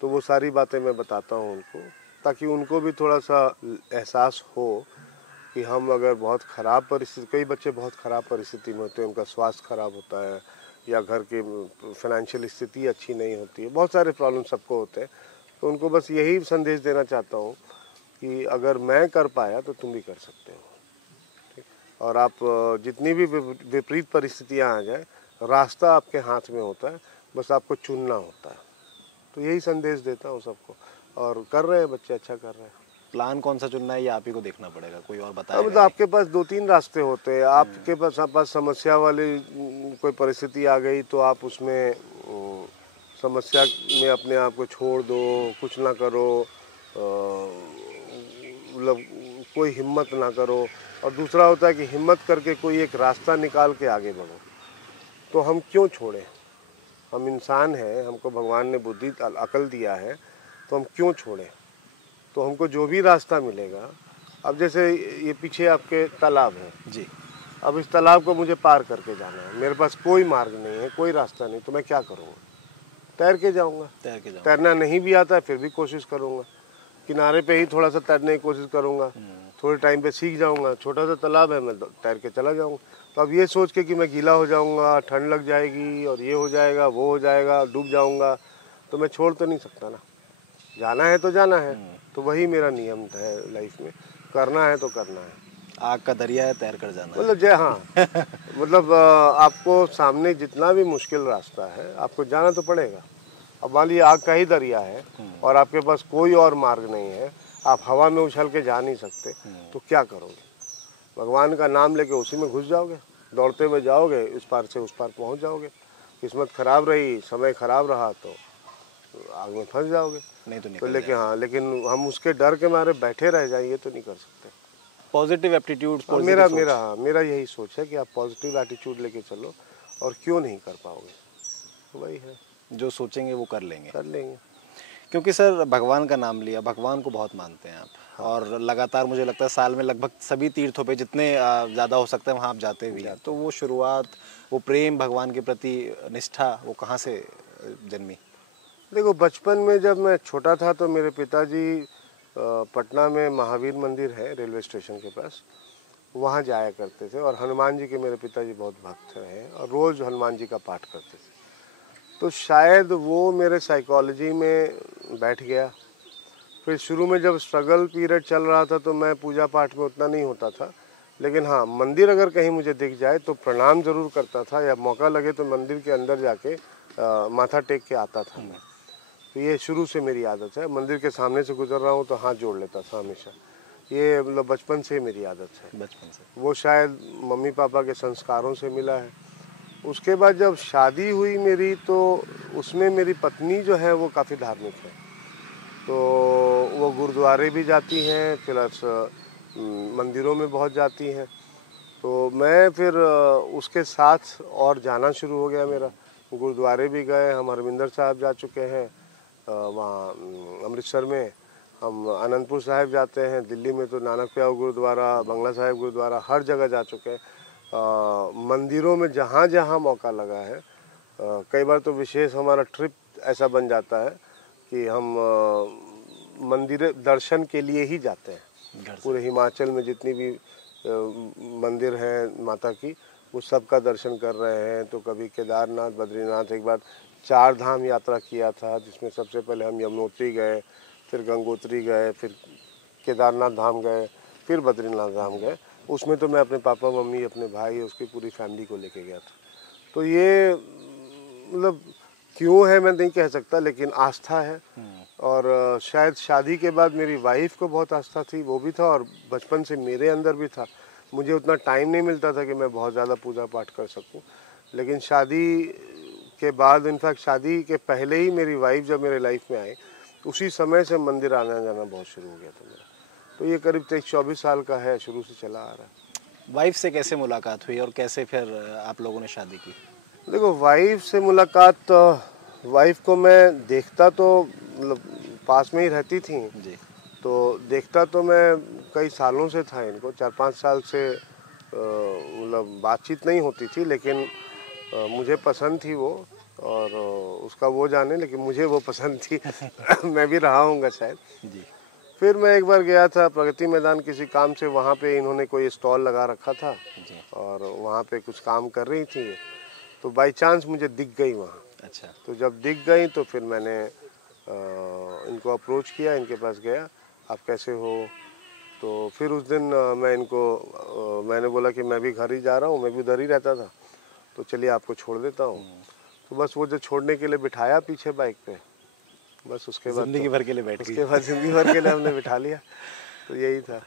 तो वो सारी बातें मैं बताता हूँ उनको, ताकि उनको भी थोड़ा सा एहसास हो कि हम अगर बहुत ख़राब परिस्थिति, कई बच्चे बहुत ख़राब परिस्थिति में होते हैं, उनका स्वास्थ्य ख़राब होता है या घर की फाइनेंशियल स्थिति अच्छी नहीं होती है, बहुत सारे प्रॉब्लम सबको होते हैं। तो उनको बस यही संदेश देना चाहता हूँ कि अगर मैं कर पाया तो तुम भी कर सकते हो, ठीक? और आप जितनी भी विपरीत परिस्थितियाँ आ जाए, रास्ता आपके हाथ में होता है, बस आपको चुनना होता है। तो यही संदेश देता हूँ सबको, और कर रहे हैं बच्चे, अच्छा कर रहे हैं। प्लान कौन सा चुनना है ये आप ही को देखना पड़ेगा, कोई और बताएगा मतलब आपके पास 2-3 रास्ते होते हैं। आपके पास समस्या वाली कोई परिस्थिति आ गई तो आप उसमें समस्या में अपने आप को छोड़ दो, कुछ ना करो, मतलब कोई हिम्मत ना करो। और दूसरा होता है कि हिम्मत करके कोई एक रास्ता निकाल के आगे बढ़ो। तो हम क्यों छोड़ें? हम इंसान हैं, हमको भगवान ने बुद्धि अकल दिया है, तो हम क्यों छोड़ें? तो हमको जो भी रास्ता मिलेगा, अब जैसे ये पीछे आपके तालाब है जी, अब इस तालाब को मुझे पार करके जाना है, मेरे पास कोई मार्ग नहीं है, कोई रास्ता नहीं, तो मैं क्या करूँगा? तैर के जाऊँगा। तैर के जाओ। तैरना नहीं भी आता है फिर भी कोशिश करूँगा, किनारे पे ही थोड़ा सा तैरने की कोशिश करूँगा, थोड़े टाइम पे सीख जाऊँगा, छोटा सा तालाब है, मैं तैर के चला जाऊँगा। तो अब ये सोच के कि मैं गीला हो जाऊँगा, ठंड लग जाएगी और ये हो जाएगा, वो हो जाएगा, डूब जाऊँगा, तो मैं छोड़ तो नहीं सकता ना। जाना है तो जाना है। तो वही मेरा नियम है लाइफ में, करना है तो करना है। आग का दरिया है, तैर कर जाना है। मतलब जय हाँ मतलब आपको सामने जितना भी मुश्किल रास्ता है, आपको जाना तो पड़ेगा। अब मान लीजिए आग का ही दरिया है और आपके पास कोई और मार्ग नहीं है, आप हवा में उछल के जा नहीं सकते, तो क्या करोगे? भगवान का नाम लेके उसी में घुस जाओगे, दौड़ते हुए जाओगे, इस पार से उस पार पहुंच जाओगे। किस्मत खराब रही, समय खराब रहा तो आग में फंस जाओगे। नहीं तो तो निकल लेकिन हाँ, लेकिन हम उसके डर के मारे बैठे रह जाएं, ये तो नहीं कर सकते। पॉजिटिव एप्टीट्यूड, मेरा यही सोच है कि आप पॉजिटिव एटीट्यूड लेके चलो, और क्यों नहीं कर पाओगे? तो वही है, जो सोचेंगे वो कर लेंगे। क्योंकि सर भगवान का नाम लिया, भगवान को बहुत मानते हैं आप। हाँ। और लगातार मुझे लगता है साल में लगभग सभी तीर्थों पे जितने ज़्यादा हो सकते हैं वहाँ आप जाते भी हैं। तो वो शुरुआत, वो प्रेम भगवान के प्रति, निष्ठा, वो कहाँ से जन्मी? देखो, बचपन में जब मैं छोटा था तो मेरे पिताजी पटना में महावीर मंदिर है रेलवे स्टेशन के पास, वहाँ जाया करते थे, और हनुमान जी के मेरे पिताजी बहुत भक्त हैं और रोज़ हनुमान जी का पाठ करते थे। तो शायद वो मेरे साइकोलॉजी में बैठ गया। फिर शुरू में जब स्ट्रगल पीरियड चल रहा था तो मैं पूजा पाठ में उतना नहीं होता था, लेकिन हाँ, मंदिर अगर कहीं मुझे दिख जाए तो प्रणाम जरूर करता था, या मौका लगे तो मंदिर के अंदर जाके माथा टेक के आता था मैं। तो ये शुरू से मेरी आदत है, मंदिर के सामने से गुजर रहा हूँ तो हाथ जोड़ लेता था हमेशा। ये मतलब बचपन से मेरी आदत है, बचपन से। वो शायद मम्मी पापा के संस्कारों से मिला है। उसके बाद जब शादी हुई मेरी, तो उसमें मेरी पत्नी जो है वो काफ़ी धार्मिक है, तो वो गुरुद्वारे भी जाती हैं, प्लस मंदिरों में बहुत जाती हैं। तो मैं फिर उसके साथ और जाना शुरू हो गया मेरा। गुरुद्वारे भी गए, हम हरमिंदर साहब जा चुके हैं, वहाँ अमृतसर में हम आनंदपुर साहिब जाते हैं, दिल्ली में तो नानक प्याऊ गुरुद्वारा, बंगला साहिब गुरुद्वारा, हर जगह जा चुके हैं। मंदिरों में जहाँ जहाँ मौका लगा है, कई बार तो विशेष हमारा ट्रिप ऐसा बन जाता है कि हम मंदिर दर्शन के लिए ही जाते हैं। पूरे हिमाचल में जितनी भी मंदिर हैं माता की, वो सब का दर्शन कर रहे हैं। तो कभी केदारनाथ, बद्रीनाथ, एक बार 4 धाम यात्रा किया था, जिसमें सबसे पहले हम यमुनोत्री गए, फिर गंगोत्री गए, फिर केदारनाथ धाम गए, फिर बद्रीनाथ धाम गए। उसमें तो मैं अपने पापा मम्मी, अपने भाई, उसकी पूरी फैमिली को लेके गया था। तो ये मतलब क्यों है मैं नहीं कह सकता, लेकिन आस्था है। और शायद शादी के बाद मेरी वाइफ को बहुत आस्था थी, वो भी था, और बचपन से मेरे अंदर भी था। मुझे उतना टाइम नहीं मिलता था कि मैं बहुत ज़्यादा पूजा पाठ कर सकूं, लेकिन शादी के बाद, इनफैक्ट शादी के पहले ही मेरी वाइफ जब मेरे लाइफ में आई, उसी समय से मंदिर आना जाना बहुत शुरू हो गया था मेरा। तो ये करीब 23-24 साल का है, शुरू से चला आ रहा है। वाइफ से कैसे मुलाकात हुई और कैसे फिर आप लोगों ने शादी की? देखो, वाइफ से मुलाकात, वाइफ को मैं देखता तो मतलब पास में ही रहती थी, जी। तो देखता तो मैं कई सालों से था इनको, 4-5 साल से मतलब बातचीत नहीं होती थी, लेकिन मुझे पसंद थी वो, और उसका वो जाने, लेकिन मुझे वो पसंद थी। मैं भी रहा हूँगा शायद। जी। फिर मैं एक बार गया था प्रगति मैदान किसी काम से, वहाँ पे इन्होंने कोई स्टॉल लगा रखा था जी। और वहाँ पे कुछ काम कर रही थी, तो बाय चांस मुझे दिख गई वहाँ। अच्छा। तो जब दिख गई तो फिर मैंने इनको अप्रोच किया, इनके पास गया, आप कैसे हो? तो फिर उस दिन मैंने बोला कि मैं भी घर ही जा रहा हूँ, मैं भी उधर ही रहता था, तो चलिए आपको छोड़ देता हूँ। तो बस वो जो छोड़ने के लिए बिठाया पीछे बाइक पे, बस उसके बाद जिंदगी भर के लिए बैठ गई। उसके बाद जिंदगी भर के लिए हमने बिठा लिया। तो यही था।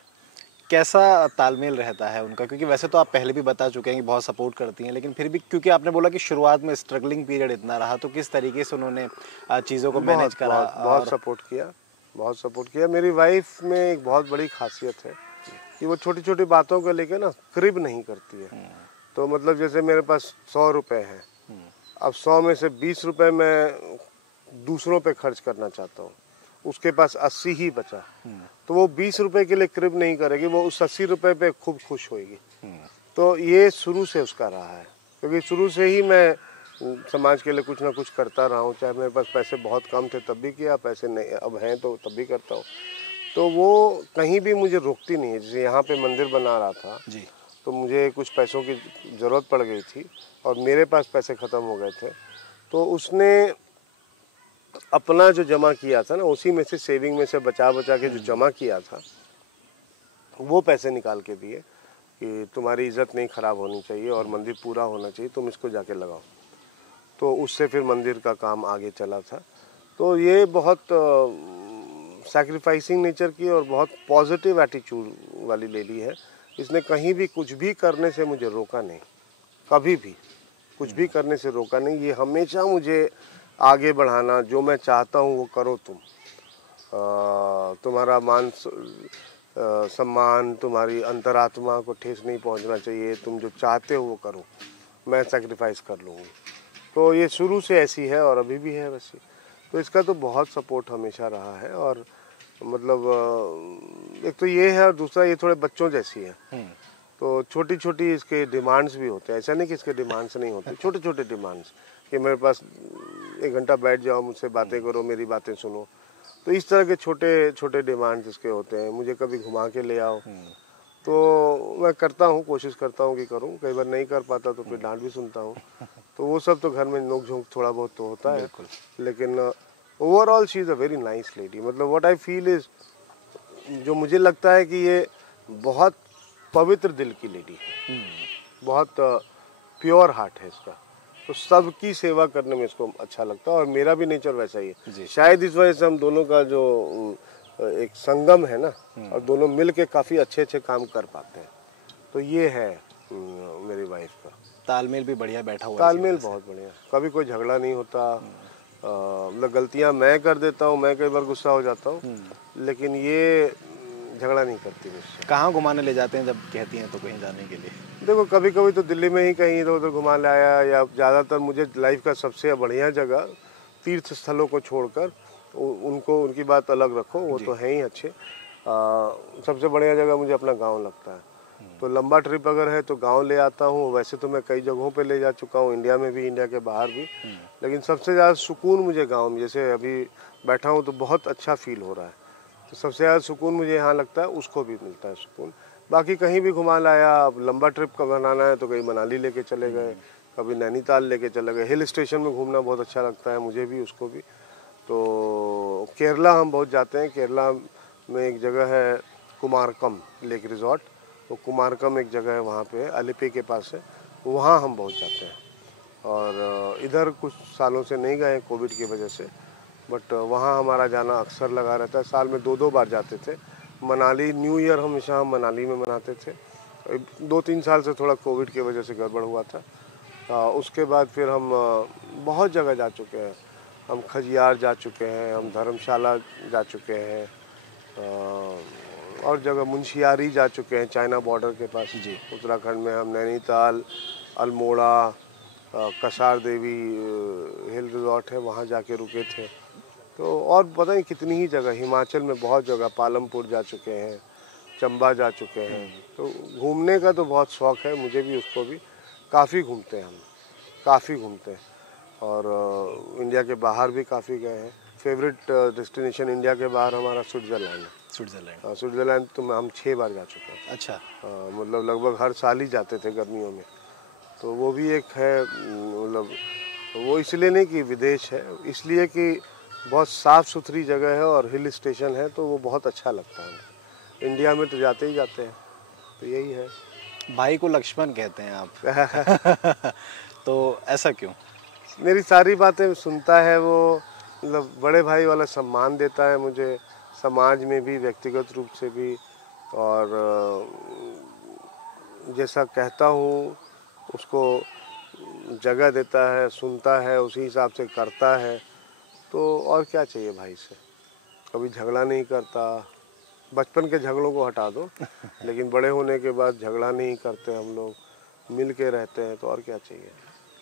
कैसा तालमेल रहता है उनका? क्योंकि वैसे तो आप पहले भी बता चुके हैं कि बहुत सपोर्ट करती हैं, लेकिन फिर भी क्योंकि आपने बोला कि शुरुआत में स्ट्रगलिंग पीरियड इतना रहा, तो किस तरीके से उन्होंने चीज़ों को मैनेज करा? बहुत सपोर्ट किया, बहुत सपोर्ट किया। मेरी वाइफ में एक बहुत बड़ी खासियत है कि वो छोटी छोटी बातों को लेके ना क्रिब नहीं करती है। तो मतलब जैसे मेरे पास 100 रुपए हैं, अब 100 में से 20 रुपए मैं दूसरों पे खर्च करना चाहता हूँ, उसके पास 80 ही बचा, तो वो 20 रुपए के लिए क्रिब नहीं करेगी, वो उस 80 रुपए पे खूब खुश होगी। तो ये शुरू से उसका रहा है, क्योंकि शुरू से ही मैं समाज के लिए कुछ ना कुछ करता रहा हूँ, चाहे मेरे पास पैसे बहुत कम थे तब भी किया, पैसे नहीं अब हैं तो तब भी करता हूँ। तो वो कहीं भी मुझे रोकती नहीं है। जैसे यहाँ पे मंदिर बना रहा था जी। तो मुझे कुछ पैसों की ज़रूरत पड़ गई थी और मेरे पास पैसे ख़त्म हो गए थे, तो उसने अपना जो जमा किया था ना, उसी में से सेविंग में से बचा बचा के जो जमा किया था, वो पैसे निकाल के दिए कि तुम्हारी इज्जत नहीं खराब होनी चाहिए और मंदिर पूरा होना चाहिए, तुम इसको जाके लगाओ। तो उससे फिर मंदिर का काम आगे चला था। तो ये बहुत सैक्रिफाइसिंग नेचर की और बहुत पॉजिटिव एटीट्यूड वाली लेडी है। इसने कहीं भी कुछ भी करने से मुझे रोका नहीं, कभी भी कुछ भी करने से रोका नहीं। ये हमेशा मुझे आगे बढ़ाना, जो मैं चाहता हूँ वो करो तुम, तुम्हारा मान सम्मान, तुम्हारी अंतरात्मा को ठेस नहीं पहुँचना चाहिए, तुम जो चाहते हो वो करो, मैं सेक्रीफाइस कर लूँगी। तो ये शुरू से ऐसी है और अभी भी है वैसी। तो इसका तो बहुत सपोर्ट हमेशा रहा है। और मतलब एक तो ये है और दूसरा ये थोड़े बच्चों जैसी है, तो छोटी छोटी इसके डिमांड्स भी होते हैं। ऐसा नहीं कि इसके डिमांड्स नहीं होते, छोटे छोटे डिमांड्स कि मेरे पास 1 घंटा बैठ जाओ, मुझसे बातें करो, मेरी बातें सुनो। तो इस तरह के छोटे छोटे डिमांड्स इसके होते हैं। मुझे कभी घुमा के ले आओ, तो मैं करता हूँ, कोशिश करता हूँ कि करूँ। कई बार नहीं कर पाता तो फिर डांट भी सुनता हूँ। तो वो सब तो घर में नोक झोंक थोड़ा बहुत तो होता है, लेकिन overall she is a very nice lady. मतलब व्हाट आई फील इज, जो मुझे लगता है कि ये बहुत पवित्र दिल की लेडी है, बहुत प्योर हार्ट है इसका। तो सबकी सेवा करने में इसको अच्छा लगता है और मेरा भी नेचर वैसा ही है। शायद इस वजह से हम दोनों का जो एक संगम है ना, और दोनों मिल के काफ़ी अच्छे अच्छे काम कर पाते हैं। तो ये है मेरी वाइफ का तालमेल भी बढ़िया बैठा हुआ है। तालमेल बहुत बढ़िया, कभी कोई झगड़ा नहीं होता। मतलब गलतियां मैं कर देता हूँ, मैं कई बार गुस्सा हो जाता हूँ, लेकिन ये झगड़ा नहीं करती मुझसे। कहाँ घुमाने ले जाते हैं जब कहती हैं तो कहीं जाने के लिए? देखो, कभी कभी तो दिल्ली में ही कहीं इधर उधर घुमा लाया, या ज़्यादातर मुझे लाइफ का सबसे बढ़िया जगह तीर्थ स्थलों को छोड़कर, उनको उनकी बात अलग रखो, वो तो हैं ही अच्छे, सबसे बढ़िया जगह मुझे अपना गाँव लगता है। तो लंबा ट्रिप अगर है तो गांव ले आता हूँ। वैसे तो मैं कई जगहों पे ले जा चुका हूँ, इंडिया में भी, इंडिया के बाहर भी, लेकिन सबसे ज़्यादा सुकून मुझे गांव में, जैसे अभी बैठा हूँ तो बहुत अच्छा फील हो रहा है, तो सबसे ज़्यादा सुकून मुझे यहाँ लगता है, उसको भी मिलता है सुकून। बाकी कहीं भी घुमा लाया, अब लंबा ट्रिप का बनाना है तो कहीं मनाली लेके चले गए, कभी नैनीताल लेके चले गए। हिल स्टेशन में घूमना बहुत अच्छा लगता है मुझे भी, उसको भी। तो केरला हम बहुत जाते हैं। केरला में एक जगह है कुमारकम लेक रिजॉर्ट, तो कुमारकम एक जगह है वहाँ पे, अलिपे के पास है, वहाँ हम बहुत जाते हैं। और इधर कुछ सालों से नहीं गए कोविड की वजह से, बट वहाँ हमारा जाना अक्सर लगा रहता है। साल में 2-2 बार जाते थे। मनाली, न्यू ईयर हमेशा हम मनाली में मनाते थे। 2-3 साल से थोड़ा कोविड की वजह से गड़बड़ हुआ था। उसके बाद फिर हम बहुत जगह जा चुके हैं। हम खजियार जा चुके हैं, हम धर्मशाला जा चुके हैं, और जगह मुंशियारी जा चुके हैं, चाइना बॉर्डर के पास जी। उत्तराखंड में। हम नैनीताल, अल्मोड़ा, कसार देवी हिल रिजॉर्ट है, वहाँ जाके रुके थे। तो और पता नहीं कितनी ही जगह, हिमाचल में बहुत जगह, पालमपुर जा चुके हैं, चंबा जा चुके हैं। तो घूमने का तो बहुत शौक़ है मुझे भी, उसको भी। काफ़ी घूमते हैं हम, काफ़ी घूमते हैं। और इंडिया के बाहर भी काफ़ी गए हैं। फेवरेट डेस्टिनेशन इंडिया के बाहर हमारा स्विट्ज़रलैंड है। स्विट्जरलैंड। स्विट्ज़रलैंड तो हम 6 बार जा चुके हैं। अच्छा। मतलब लगभग हर साल ही जाते थे गर्मियों में। तो वो भी एक है, मतलब वो इसलिए नहीं कि विदेश है, इसलिए कि बहुत साफ़ सुथरी जगह है और हिल स्टेशन है, तो वो बहुत अच्छा लगता है। इंडिया में तो जाते ही जाते हैं, तो यही है। भाई को लक्ष्मण कहते हैं आप। तो ऐसा क्यों? मेरी सारी बातें सुनता है वो, मतलब बड़े भाई वाला सम्मान देता है मुझे, समाज में भी, व्यक्तिगत रूप से भी। और जैसा कहता हूँ उसको जगह देता है, सुनता है, उसी हिसाब से करता है। तो और क्या चाहिए भाई से। कभी झगड़ा नहीं करता। बचपन के झगड़ों को हटा दो, लेकिन बड़े होने के बाद झगड़ा नहीं करते हम लोग, मिल के रहते हैं। तो और क्या चाहिए।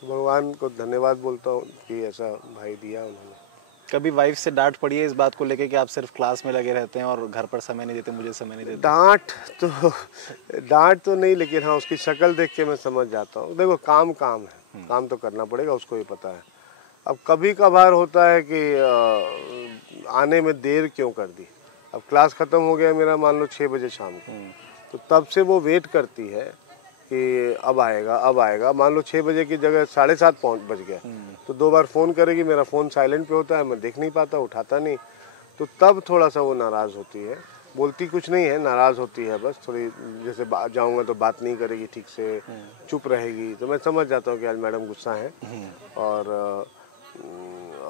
भगवान को धन्यवाद बोलता हूँ कि ऐसा भाई दिया उन्होंने। कभी वाइफ से डांट पड़ी है इस बात को लेके कि आप सिर्फ क्लास में लगे रहते हैं और घर पर समय नहीं देते, मुझे समय नहीं देते? डांट तो नहीं, लेकिन हाँ उसकी शक्ल देख के मैं समझ जाता हूँ। देखो काम काम है, काम तो करना पड़ेगा, उसको ही पता है। अब कभी कभार होता है कि आने में देर क्यों कर दी। अब क्लास ख़त्म हो गया मेरा, मान लो 6 बजे शाम को, तो तब से वो वेट करती है कि अब आएगा, अब आएगा। मान लो 6 बजे की जगह 7:30 बज गया, तो 2 बार फ़ोन करेगी। मेरा फ़ोन साइलेंट पे होता है, मैं देख नहीं पाता, उठाता नहीं। तो तब थोड़ा सा वो नाराज़ होती है। बोलती कुछ नहीं है, नाराज़ होती है बस थोड़ी। जैसे जाऊँगा तो बात नहीं करेगी ठीक से, चुप रहेगी। तो मैं समझ जाता हूँ कि आज मैडम गुस्सा है। और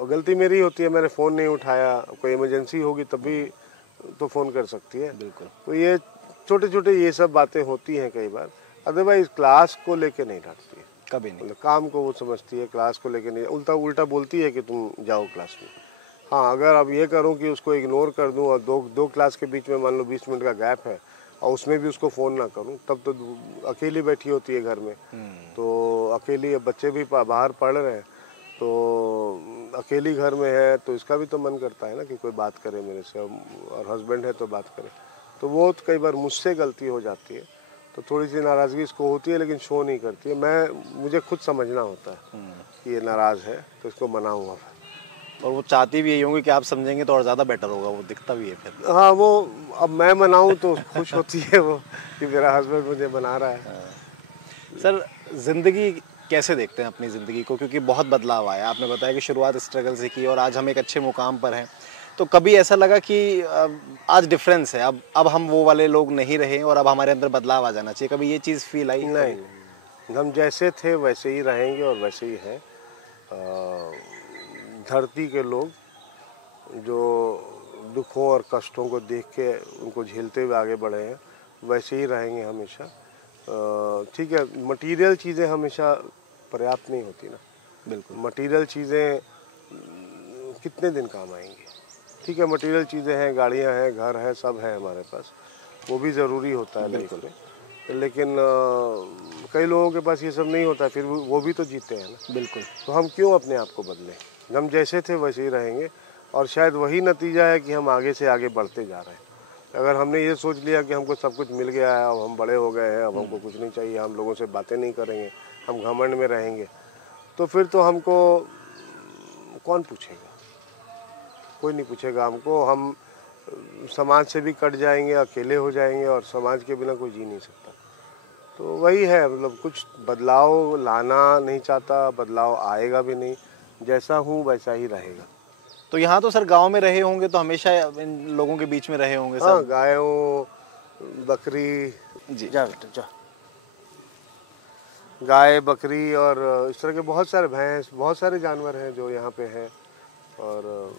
गलती मेरी होती है, मैंने फ़ोन नहीं उठाया। कोई इमरजेंसी होगी तभी तो फ़ोन कर सकती है। बिल्कुल। तो ये छोटे छोटे ये सब बातें होती हैं कई बार। अदरवाइज क्लास को लेके नहीं डांटती है, कभी नहीं। मतलब काम को वो समझती है, क्लास को लेके नहीं। उल्टा उल्टा बोलती है कि तुम जाओ क्लास में। हाँ, अगर अब ये करूँ कि उसको इग्नोर कर दूँ और दो क्लास के बीच में मान लो 20 मिनट का गैप है और उसमें भी उसको फ़ोन ना करूँ, तब तो अकेली बैठी होती है घर में। तो अकेली, अब बच्चे भी बाहर पढ़ रहे हैं, तो अकेली घर में है, तो इसका भी तो मन करता है ना कि कोई बात करे मेरे से, और हस्बैंड है तो बात करे। तो वो तो कई बार मुझसे गलती हो जाती है, तो थोड़ी सी नाराज़गी इसको होती है, लेकिन शो नहीं करती है। मुझे खुद समझना होता है कि ये नाराज़ है, तो इसको मनाऊंगा फिर। और वो चाहती भी यही होंगी कि आप समझेंगे तो और ज़्यादा बेटर होगा, वो दिखता भी है फिर। हाँ, वो अब मैं मनाऊं तो खुश होती है वो कि मेरा हस्बैंड मुझे मना रहा है। सर, ज़िंदगी कैसे देखते हैं अपनी ज़िंदगी को, क्योंकि बहुत बदलाव आया। आपने बताया कि शुरुआत स्ट्रगल से की और आज हम एक अच्छे मुकाम पर हैं। तो कभी ऐसा लगा कि आज डिफरेंस है, अब हम वो वाले लोग नहीं रहे और अब हमारे अंदर बदलाव आ जाना चाहिए, कभी ये चीज़ फील आई? नहीं, हम जैसे थे वैसे ही रहेंगे और वैसे ही हैं। धरती के लोग जो दुखों और कष्टों को देख के उनको झेलते हुए आगे बढ़े हैं, वैसे ही रहेंगे हमेशा। ठीक है, मटेरियल चीज़ें हमेशा पर्याप्त नहीं होती ना। बिल्कुल। मटेरियल चीज़ें कितने दिन काम आएंगी। ठीक है, मटेरियल चीज़ें हैं, गाड़ियां हैं, घर है, सब है हमारे पास, वो भी ज़रूरी होता है लाइफ में। लेकिन कई लोगों के पास ये सब नहीं होता, फिर वो भी तो जीते हैं ना। बिल्कुल। तो हम क्यों अपने आप को बदलें। हम जैसे थे वैसे ही रहेंगे और शायद वही नतीजा है कि हम आगे से आगे बढ़ते जा रहे हैं। अगर हमने ये सोच लिया कि हमको सब कुछ मिल गया है, अब हम बड़े हो गए हैं, अब हमको कुछ नहीं चाहिए, हम लोगों से बातें नहीं करेंगे, हम घमंड में रहेंगे, तो फिर तो हमको कौन पूछेगा। कोई नहीं पूछेगा हमको। हम समाज से भी कट जाएंगे, अकेले हो जाएंगे और समाज के बिना कोई जी नहीं सकता। तो वही है, मतलब कुछ बदलाव लाना नहीं चाहता, बदलाव आएगा भी नहीं। जैसा हूँ वैसा ही रहेगा। तो यहाँ तो सर गांव में रहे होंगे, तो हमेशा इन लोगों के बीच में रहे होंगे सर? हाँ, गायों, बकरी, जी। जा बेटा जा। गाय, बकरी और इस तरह के बहुत सारे भैंस, बहुत सारे जानवर हैं जो यहाँ पे हैं और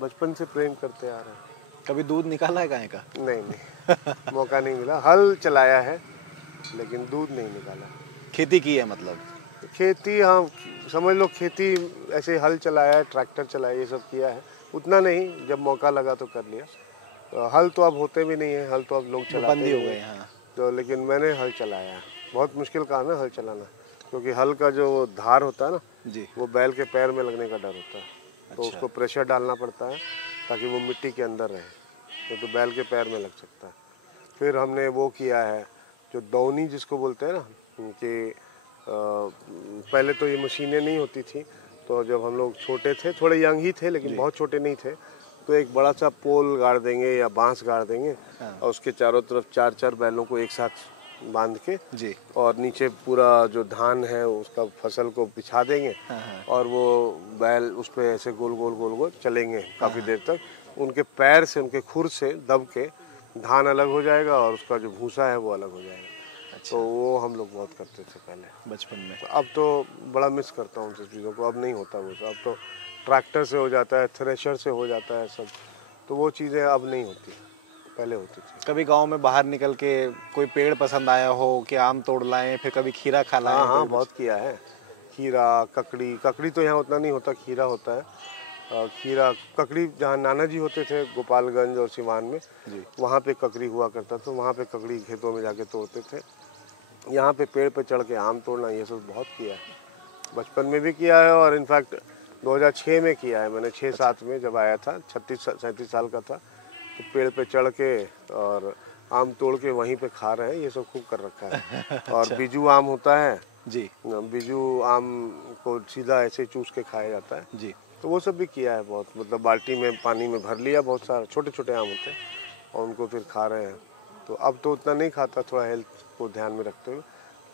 बचपन से प्रेम करते आ रहे हैं। कभी दूध निकाला है गाय का? नहीं मौका नहीं मिला। हल चलाया है लेकिन दूध नहीं निकाला। खेती की है मतलब? खेती, हाँ समझ लो खेती, ऐसे हल चलाया है, ट्रैक्टर चलाया, ये सब किया है, उतना नहीं। जब मौका लगा तो कर लिया। हल तो अब होते भी नहीं है, हल तो अब लोग चलाते बंद ही हो नहीं गए हैं। हाँ। तो लेकिन मैंने हल चलाया है। बहुत मुश्किल काम है हल चलाना, क्योंकि हल का जो धार होता है ना, जी। वो बैल के पैर में लगने का डर होता है। तो अच्छा। उसको प्रेशर डालना पड़ता है ताकि वो मिट्टी के अंदर रहे, तो बैल के पैर में लग सकता है। फिर हमने वो किया है जो दौनी जिसको बोलते हैं ना, कि पहले तो ये मशीनें नहीं होती थी, तो जब हम लोग छोटे थे, थोड़े यंग ही थे लेकिन बहुत छोटे नहीं थे, तो एक बड़ा सा पोल गाड़ देंगे या बांस गाड़ देंगे और उसके चारों तरफ 4-4 बैलों को एक साथ बांध के जी। और नीचे पूरा जो धान है उसका फसल को बिछा देंगे और वो बैल उस पर ऐसे गोल गोल गोल गोल चलेंगे काफ़ी देर तक। उनके पैर से, उनके खुर से दब के धान अलग हो जाएगा और उसका जो भूसा है वो अलग हो जाएगा। तो वो हम लोग बहुत करते थे पहले बचपन में। तो अब तो बड़ा मिस करता हूँ उन सब चीज़ों को, अब नहीं होता वो सब। अब तो ट्रैक्टर से हो जाता है, थ्रेशर से हो जाता है सब, तो वो चीज़ें अब नहीं होती, पहले होती थी। कभी गांव में बाहर निकल के कोई पेड़ पसंद आया हो कि आम तोड़ लाएं, फिर कभी खीरा खा लाएं? हाँ हाँ, बहुत किया है। खीरा, ककड़ी, ककड़ी तो यहाँ उतना नहीं होता, खीरा होता है। खीरा, ककड़ी जहाँ नाना जी होते थे गोपालगंज और सिवान में, वहाँ पे ककड़ी हुआ करता, तो वहाँ पे ककड़ी खेतों में जाके तोड़ते थे। यहाँ पे पेड़ पे चढ़ के आम तोड़ना, ये सब बहुत किया है, बचपन में भी किया है। और इनफैक्ट 2006 में किया है मैंने, 6-7 में जब आया था, 36-37 साल का था, तो पेड़ पे चढ़ के और आम तोड़ के वहीं पे खा रहे हैं, ये सब खूब कर रखा है। और बीजू आम होता है जी। बीजू आम को सीधा ऐसे चूस के खाया जाता है जी। तो वो सब भी किया है बहुत, मतलब बाल्टी में पानी में भर लिया, बहुत सारे छोटे छोटे आम होते हैं और उनको फिर खा रहे हैं। तो अब तो उतना नहीं खाता, थोड़ा हेल्थ को ध्यान में रखते हुए।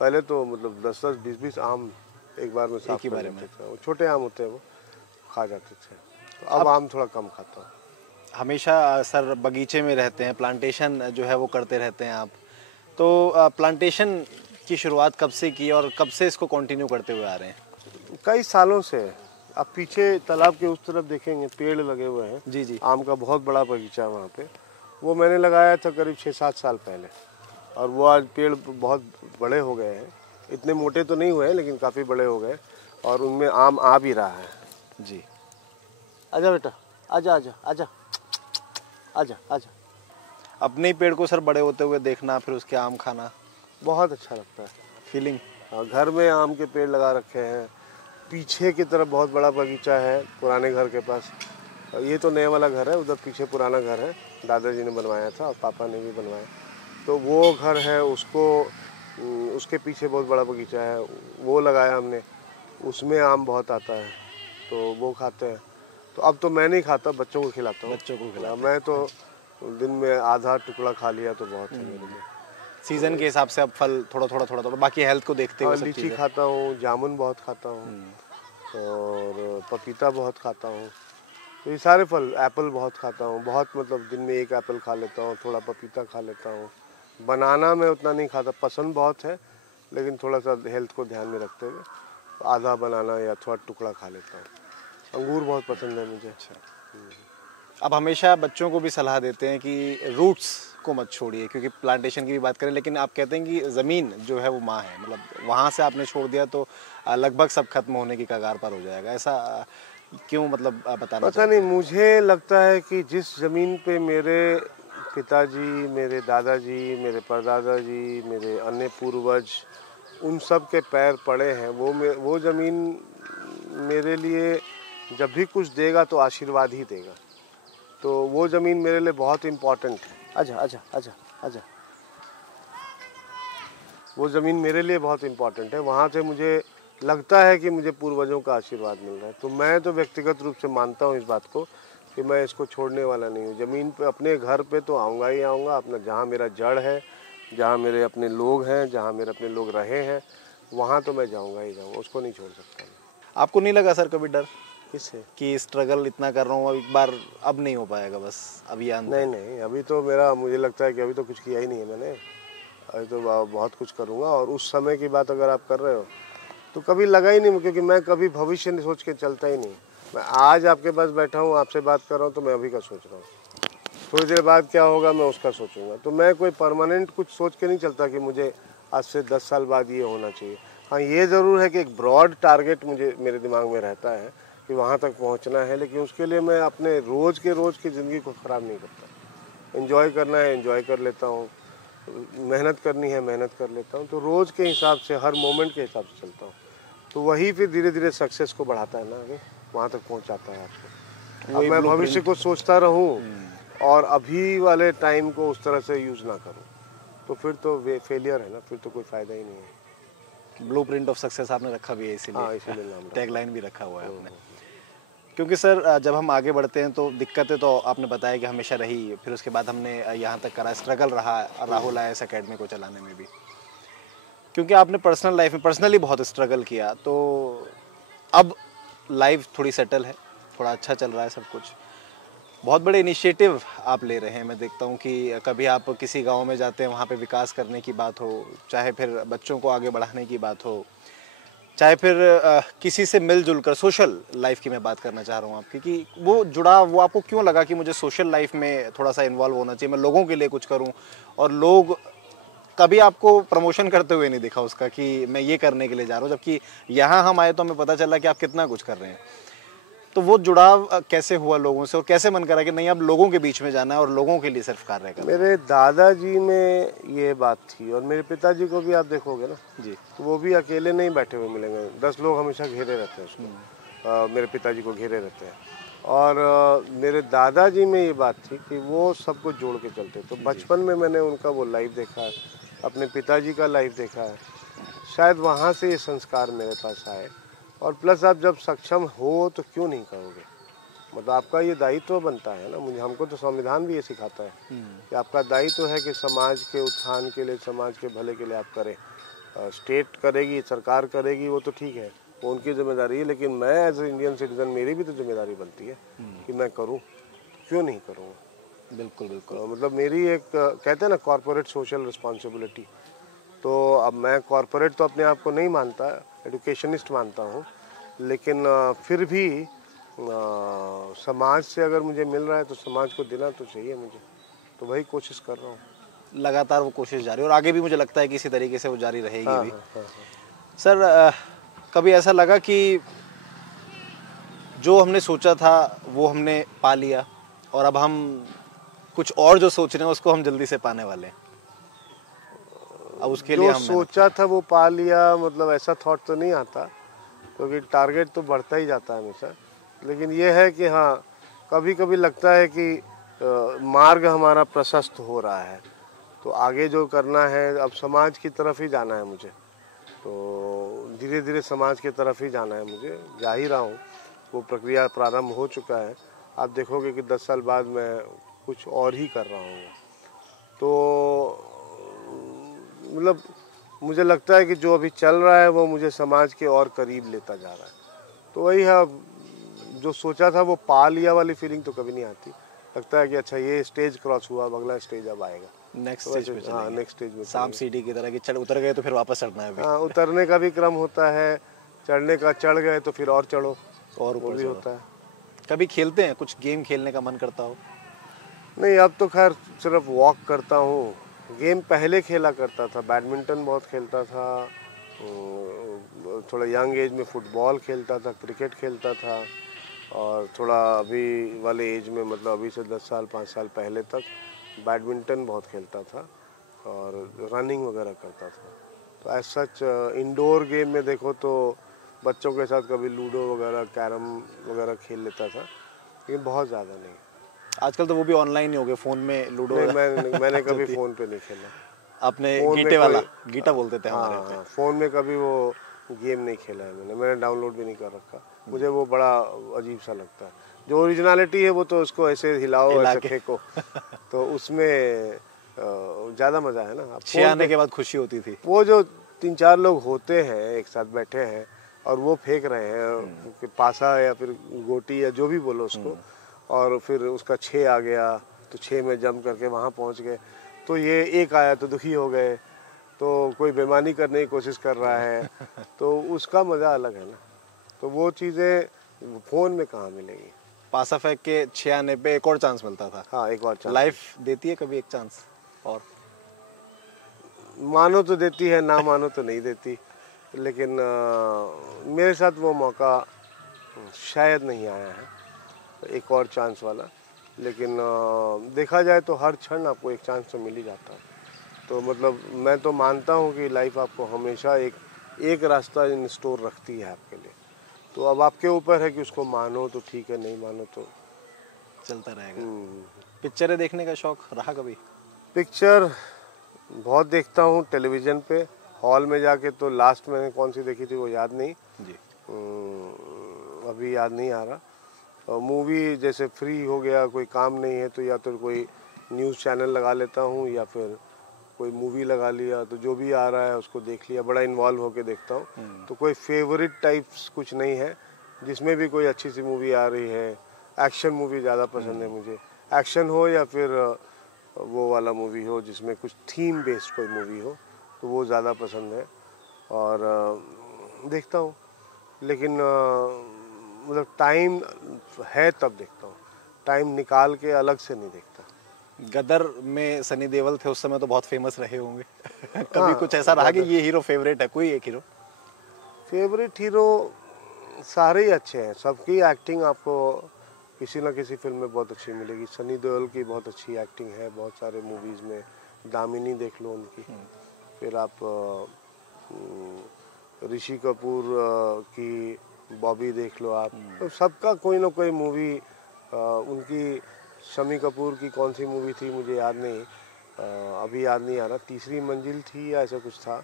पहले तो मतलब 10-10, 20-20 आम एक बार में साफ कर लेते थे। वो छोटे आम होते हैं, वो खा जाते थे। तो अब आम थोड़ा कम खाता हूँ। हमेशा सर बगीचे में रहते हैं, प्लांटेशन जो है वो करते रहते हैं आप, तो प्लांटेशन की शुरुआत कब से की और कब से इसको कंटिन्यू करते हुए आ रहे हैं? कई सालों से। आप पीछे तालाब के उस तरफ देखेंगे पेड़ लगे हुए हैं। जी जी। आम का बहुत बड़ा बगीचा है वहाँ पे, वो मैंने लगाया था करीब 6-7 साल पहले, और वो आज पेड़ बहुत बड़े हो गए हैं। इतने मोटे तो नहीं हुए हैं लेकिन काफ़ी बड़े हो गए और उनमें आम आ भी रहा है। जी। आजा बेटा, आजा आजा आजा आजा आजा। अपने ही पेड़ को सर बड़े होते हुए देखना, फिर उसके आम खाना बहुत अच्छा लगता है, फीलिंग। घर में आम के पेड़ लगा रखे हैं, पीछे की तरफ बहुत बड़ा बगीचा है पुराने घर के पास। ये तो नए वाला घर है, उधर पीछे पुराना घर है, दादाजी ने बनवाया था और पापा ने भी बनवाया। तो वो घर है, उसके पीछे बहुत बड़ा बगीचा है, वो लगाया हमने, उसमें आम बहुत आता है तो वो खाते हैं। तो अब तो मैं नहीं खाता, बच्चों को खिलाता हूँ। बच्चों को खिलाते मैं तो दिन में आधा टुकड़ा खा लिया तो बहुत है मेरे लिए। सीजन के हिसाब से अब फल थोड़ा थोड़ा बाकी हेल्थ को देखते हुए सब लीची चीजें। खाता हूँ, जामुन बहुत खाता हूँ और पपीता बहुत खाता हूँ। तो ये सारे फल, एप्पल बहुत खाता हूँ, बहुत, मतलब दिन में 1 एप्पल खा लेता हूँ, थोड़ा पपीता खा लेता हूँ। बनाना मैं उतना नहीं खाता, पसंद बहुत है लेकिन थोड़ा सा हेल्थ को ध्यान में रखते हुए आधा बनाना या थोड़ा टुकड़ा खा लेता हूँ। अंगूर बहुत पसंद है मुझे। अब हमेशा बच्चों को भी सलाह देते हैं कि रूट्स को मत छोड़िए, क्योंकि प्लांटेशन की भी बात करें, लेकिन आप कहते हैं कि ज़मीन जो है वो माँ है, मतलब वहाँ से आपने छोड़ दिया तो लगभग सब खत्म होने की कगार पर हो जाएगा। ऐसा क्यों, मतलब बताना पता नहीं, मुझे लगता है कि जिस ज़मीन पे मेरे पिताजी, मेरे दादाजी, मेरे परदादाजी, मेरे अन्य पूर्वज, उन सब के पैर पड़े हैं, वो ज़मीन मेरे लिए जब भी कुछ देगा तो आशीर्वाद ही देगा। तो वो ज़मीन मेरे लिए बहुत इम्पॉर्टेंट है। आजा आजा आजा आजा। वो ज़मीन मेरे लिए बहुत इम्पॉर्टेंट है, वहाँ से मुझे लगता है कि मुझे पूर्वजों का आशीर्वाद मिल रहा है। तो मैं तो व्यक्तिगत रूप से मानता हूँ इस बात को कि मैं इसको छोड़ने वाला नहीं हूँ। ज़मीन पे, अपने घर पे तो आऊँगा ही आऊँगा, अपना जहाँ मेरा जड़ है, जहाँ मेरे अपने लोग हैं, जहाँ मेरे अपने लोग रहे हैं, वहाँ तो मैं जाऊँगा ही जाऊँगा, उसको नहीं छोड़ सकता। आपको नहीं लगा सर कभी डर किससे कि स्ट्रगल इतना कर रहा हूँ, अब एक बार अब नहीं हो पाएगा, बस अभी नहीं नहीं, अभी तो मुझे लगता है कि अभी तो कुछ किया ही नहीं है मैंने, अभी तो बहुत कुछ करूँगा। और उस समय की बात अगर आप कर रहे हो तो कभी लगा ही नहीं, क्योंकि मैं कभी भविष्य नहीं सोच के चलता ही नहीं। मैं आज आपके पास बैठा हूँ, आपसे बात कर रहा हूँ, तो मैं अभी का सोच रहा हूँ, थोड़ी देर बाद क्या होगा मैं उसका सोचूंगा। तो मैं कोई परमानेंट कुछ सोच के नहीं चलता कि मुझे आज से 10 साल बाद ये होना चाहिए। हाँ, ये ज़रूर है कि एक ब्रॉड टारगेट मेरे दिमाग में रहता है कि वहाँ तक पहुँचना है, लेकिन उसके लिए मैं अपने रोज़ की ज़िंदगी को ख़राब नहीं करता। एंजॉय करना है एंजॉय कर लेता हूँ, मेहनत करनी है मेहनत कर लेता हूँ। तो रोज़ के हिसाब से, हर मोमेंट के हिसाब से चलता हूँ। तो वही फिर धीरे धीरे सक्सेस को बढ़ाता है ना, आगे वहाँ तक पहुँचाता है आपको। अब मैं भविष्य को सोचता रहूँ और अभी वाले टाइम को उस तरह से यूज़ ना करूँ, तो फिर तो फेलियर है ना, फिर तो कोई फ़ायदा ही नहीं है। ब्लूप्रिंट ऑफ सक्सेस आपने रखा भी है, हाँ, इसीलिए इसीलिए नाम रखा। टैगलाइन भी रखा हुआ है आपने। क्योंकि सर जब हम आगे बढ़ते हैं तो दिक्कतें तो आपने बताया कि हमेशा रही, फिर उसके बाद हमने यहाँ तक करा, स्ट्रगल रहा राहुल IAS एकेडमी को चलाने में भी, क्योंकि आपने पर्सनल लाइफ में पर्सनली बहुत स्ट्रगल किया। तो अब लाइफ थोड़ी सेटल है, थोड़ा अच्छा चल रहा है सब कुछ, बहुत बड़े इनिशिएटिव आप ले रहे हैं। मैं देखता हूँ कि कभी आप किसी गांव में जाते हैं, वहाँ पे विकास करने की बात हो, चाहे फिर बच्चों को आगे बढ़ाने की बात हो, चाहे फिर किसी से मिलजुल कर, सोशल लाइफ की मैं बात करना चाह रहा हूँ आपकी, कि वो जुड़ा, वो आपको क्यों लगा कि मुझे सोशल लाइफ में थोड़ा सा इन्वॉल्व होना चाहिए, मैं लोगों के लिए कुछ करूँ। और लोग कभी आपको प्रमोशन करते हुए नहीं दिखा उसका कि मैं ये करने के लिए जा रहा हूँ, जबकि यहाँ हम आए तो हमें पता चला कि आप कितना कुछ कर रहे हैं। तो वो जुड़ाव कैसे हुआ लोगों से, और कैसे मन करा कि नहीं अब लोगों के बीच में जाना है और लोगों के लिए सिर्फ कार्य करना है? मेरे दादाजी में ये बात थी, और मेरे पिताजी को भी आप देखोगे ना जी, तो वो भी अकेले नहीं बैठे हुए मिलेंगे, 10 लोग हमेशा घेरे रहते हैं उसको। मेरे पिताजी को घेरे रहते हैं। और मेरे दादाजी में ये बात थी कि वो सबको जोड़ के चलते। तो बचपन में मैंने उनका वो लाइफ देखा है, अपने पिताजी का लाइफ देखा है, शायद वहाँ से ये संस्कार मेरे पास आए। और प्लस आप जब सक्षम हो तो क्यों नहीं करोगे, मतलब आपका ये दायित्व बनता है ना। मुझे, हमको तो संविधान भी ये सिखाता है कि आपका दायित्व है कि समाज के उत्थान के लिए, समाज के भले के लिए आप करें। स्टेट करेगी, सरकार करेगी, वो तो ठीक है, वो उनकी जिम्मेदारी है, लेकिन मैं एज ए इंडियन सिटीजन, मेरी भी तो जिम्मेदारी बनती है कि मैं करूँ, क्यों नहीं करूँगा। बिल्कुल बिल्कुल। मतलब मेरी एक, कहते हैं ना, कॉर्पोरेट सोशल रिस्पॉन्सिबिलिटी। तो अब मैं कॉर्पोरेट तो अपने आप को नहीं मानता, एडुकेशनिस्ट मानता हूँ, लेकिन फिर भी समाज से अगर मुझे मिल रहा है तो समाज को देना तो चाहिए मुझे, तो वही कोशिश कर रहा हूँ। लगातार वो कोशिश जारी, और आगे भी मुझे लगता है कि इसी तरीके से वो जारी रहेगी हाँ, भी। हाँ, हाँ, सर कभी ऐसा लगा कि जो हमने सोचा था वो हमने पा लिया, और अब हम कुछ और जो सोच रहे हैं उसको हम जल्दी से पाने वाले हैं, अब उसके लिए जो हम सोचा था वो पा लिया, मतलब ऐसा थॉट तो नहीं आता, क्योंकि टारगेट तो बढ़ता ही जाता है हमेशा। लेकिन ये है कि हाँ, कभी कभी लगता है कि मार्ग हमारा प्रशस्त हो रहा है, तो आगे जो करना है, अब समाज की तरफ ही जाना है मुझे, तो धीरे धीरे समाज की तरफ ही जाना है मुझे, जा ही रहा हूँ। वो प्रक्रिया प्रारंभ हो चुका है। आप देखोगे कि 10 साल बाद मैं कुछ और ही कर रहा हूँ। तो मतलब मुझे लगता है कि जो अभी चल रहा है वो मुझे समाज के और करीब लेता जा रहा है। तो वही है, जो सोचा था वो पा लिया वाली फीलिंग तो कभी नहीं आती। लगता है कि अच्छा, ये स्टेज क्रॉस हुआ, अगला स्टेज अब आएगा, नेक्स्ट तो स्टेज पे हाँ, चलेंगे। नेक्स्ट स्टेज में सांप सीढ़ी की तरह कि चढ़ उतर गए तो फिर वापस चढ़ना है अभी। हाँ, उतरने का भी क्रम होता है, चढ़ने का, चढ़ गए तो फिर और चढ़ो, और वो ऊपर भी चढ़ो। होता है। कभी खेलते हैं, कुछ गेम खेलने का मन करता हो? नहीं, अब तो खैर सिर्फ वॉक करता हूँ। गेम पहले खेला करता था, बैडमिंटन बहुत खेलता था, थोड़ा यंग एज में फुटबॉल खेलता था, क्रिकेट खेलता था, और थोड़ा अभी वाले एज में, मतलब अभी से 10 साल 5 साल पहले तक बैडमिंटन बहुत खेलता था और रनिंग वगैरह करता था। तो एज सच इंडोर गेम में देखो तो बच्चों के साथ कभी लूडो वगैरह, कैरम वगैरह खेल लेता था, लेकिन बहुत ज़्यादा नहीं। आजकल तो वो भी ऑनलाइन ही हो गए, फोन में लूडो। नहीं, मैंने कभी फ़ोन पे नहीं खेला। आपने फोन में गीटे वाला, कोई, गीटा बोलते थे हमारे यहाँ हाँ, फ़ोन में कभी वो गेम नहीं खेला है मैंने डाउनलोड भी नहीं कर रखा। मुझे वो बड़ा अजीब सा लगता है। जो ओरिजिनलिटी है वो तो उसको ऐसे हिलाओ, हिला ऐसे के। फेंको, तो उसमें ज़्यादा मज़ा है ना। 6 आने के बाद खुशी होती थी। वो जो 3-4 लोग होते हैं एक साथ बैठे हैं और वो फेंक रहे हैं कि पासा या फिर गोटी या जो भी बोलो उसको, और फिर उसका 6 आ गया तो 6 में जंप करके वहाँ पहुँच गए, तो ये एक आया तो दुखी हो गए, तो कोई बेईमानी करने की कोशिश कर रहा है, तो उसका मज़ा अलग है ना। तो वो चीज़ें फ़ोन में कहाँ मिलेंगी। पासा फेंक के 6 आने पे एक और चांस मिलता था। हाँ, एक और चांस। लाइफ देती है कभी एक चांस? और मानो तो देती है, ना मानो तो नहीं देती, लेकिन मेरे साथ वो मौका शायद नहीं आया है, एक और चांस वाला। लेकिन देखा जाए तो हर क्षण आपको एक चांस तो मिल ही जाता है। तो मतलब मैं तो मानता हूँ कि लाइफ आपको हमेशा एक रास्ता इन स्टोर रखती है आपके लिए। तो अब आपके ऊपर है कि उसको मानो तो ठीक है, नहीं मानो तो चलता रहेगा। पिक्चरें देखने का शौक रहा कभी? पिक्चर बहुत देखता हूँ टेलीविज़न पे। हॉल में जाके तो लास्ट मैंने कौन सी देखी थी वो याद नहीं जी। अभी याद नहीं आ रहा। मूवी जैसे फ्री हो गया, कोई काम नहीं है तो या तो कोई न्यूज़ चैनल लगा लेता हूँ या फिर कोई मूवी लगा लिया, तो जो भी आ रहा है उसको देख लिया। बड़ा इन्वॉल्व होके देखता हूँ। तो कोई फेवरेट टाइप्स कुछ नहीं है। जिसमें भी कोई अच्छी सी मूवी आ रही है, एक्शन मूवी ज़्यादा पसंद है मुझे। एक्शन हो या फिर वो वाला मूवी हो जिसमें कुछ थीम बेस्ड कोई मूवी हो, तो वो ज़्यादा पसंद है और देखता हूँ। लेकिन मतलब टाइम है तब देखता हूँ, टाइम निकाल के अलग से नहीं देखता। गदर में सनी देओल थे उस समय तो बहुत फेमस रहे होंगे। कभी कुछ ऐसा रहा कि ये हीरो फेवरेट है? कोई एक हीरो फेवरेट हीरो सारे ही अच्छे हैं, सबकी एक्टिंग आपको किसी ना किसी फिल्म में बहुत अच्छी मिलेगी। सनी देओल की बहुत अच्छी एक्टिंग है बहुत सारे मूवीज़ में। दामिनी देख लो उनकी, फिर आप ऋषि कपूर की बॉबी देख लो आप। तो सबका कोई ना कोई मूवी उनकी। शमी कपूर की कौन सी मूवी थी मुझे याद नहीं, अभी याद नहीं आ रहा, तीसरी मंजिल थी या ऐसा कुछ था,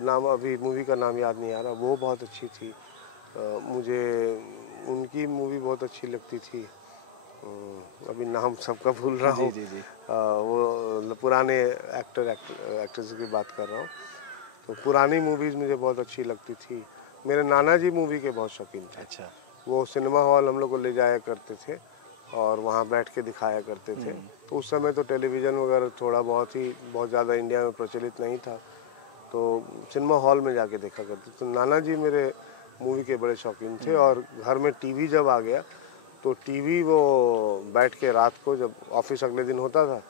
नाम अभी मूवी का नाम याद नहीं आ रहा। वो बहुत अच्छी थी। मुझे उनकी मूवी बहुत अच्छी लगती थी। अभी नाम सबका भूल रहा हूँ। जी जी। वो पुराने एक्ट्रेस की बात कर रहा हूँ। तो पुरानी मूवीज़ मुझे बहुत अच्छी लगती थी। मेरे नाना जी मूवी के बहुत शौकीन थे। अच्छा। वो सिनेमा हॉल हम लोग को ले जाया करते थे और वहाँ बैठ के दिखाया करते थे। तो उस समय तो टेलीविज़न वगैरह थोड़ा बहुत ज़्यादा इंडिया में प्रचलित नहीं था, तो सिनेमा हॉल में जाके देखा करते। तो नाना जी मेरे मूवी के बड़े शौकीन थे। और घर में टीवी जब आ गया तो टीवी वो बैठ के रात को, जब ऑफिस अगले दिन होता था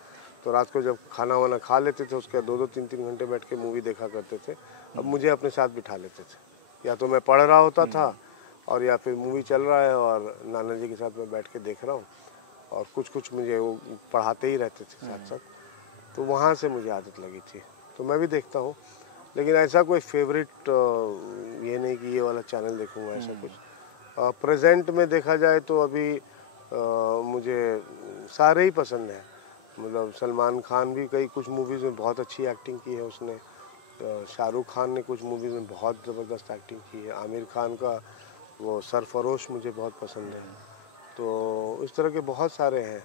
तो रात को जब खाना वाना खा लेते थे उसके 2-2 3-3 घंटे बैठ के मूवी देखा करते थे। अब मुझे अपने साथ बिठा लेते थे, या तो मैं पढ़ रहा होता था और या फिर मूवी चल रहा है और नाना जी के साथ मैं बैठ के देख रहा हूँ और कुछ मुझे वो पढ़ाते ही रहते थे साथ साथ। तो वहाँ से मुझे आदत लगी थी। तो मैं भी देखता हूँ, लेकिन ऐसा कोई फेवरेट ये नहीं कि ये वाला चैनल देखूँगा ऐसा कुछ। प्रेजेंट में देखा जाए तो अभी मुझे सारे ही पसंद हैं। मतलब सलमान खान भी कई कुछ मूवीज़ में बहुत अच्छी एक्टिंग की है उसने। शाहरुख खान ने कुछ मूवीज़ में बहुत ज़बरदस्त एक्टिंग की है। आमिर खान का वो सरफरोश मुझे बहुत पसंद है। तो इस तरह के बहुत सारे हैं।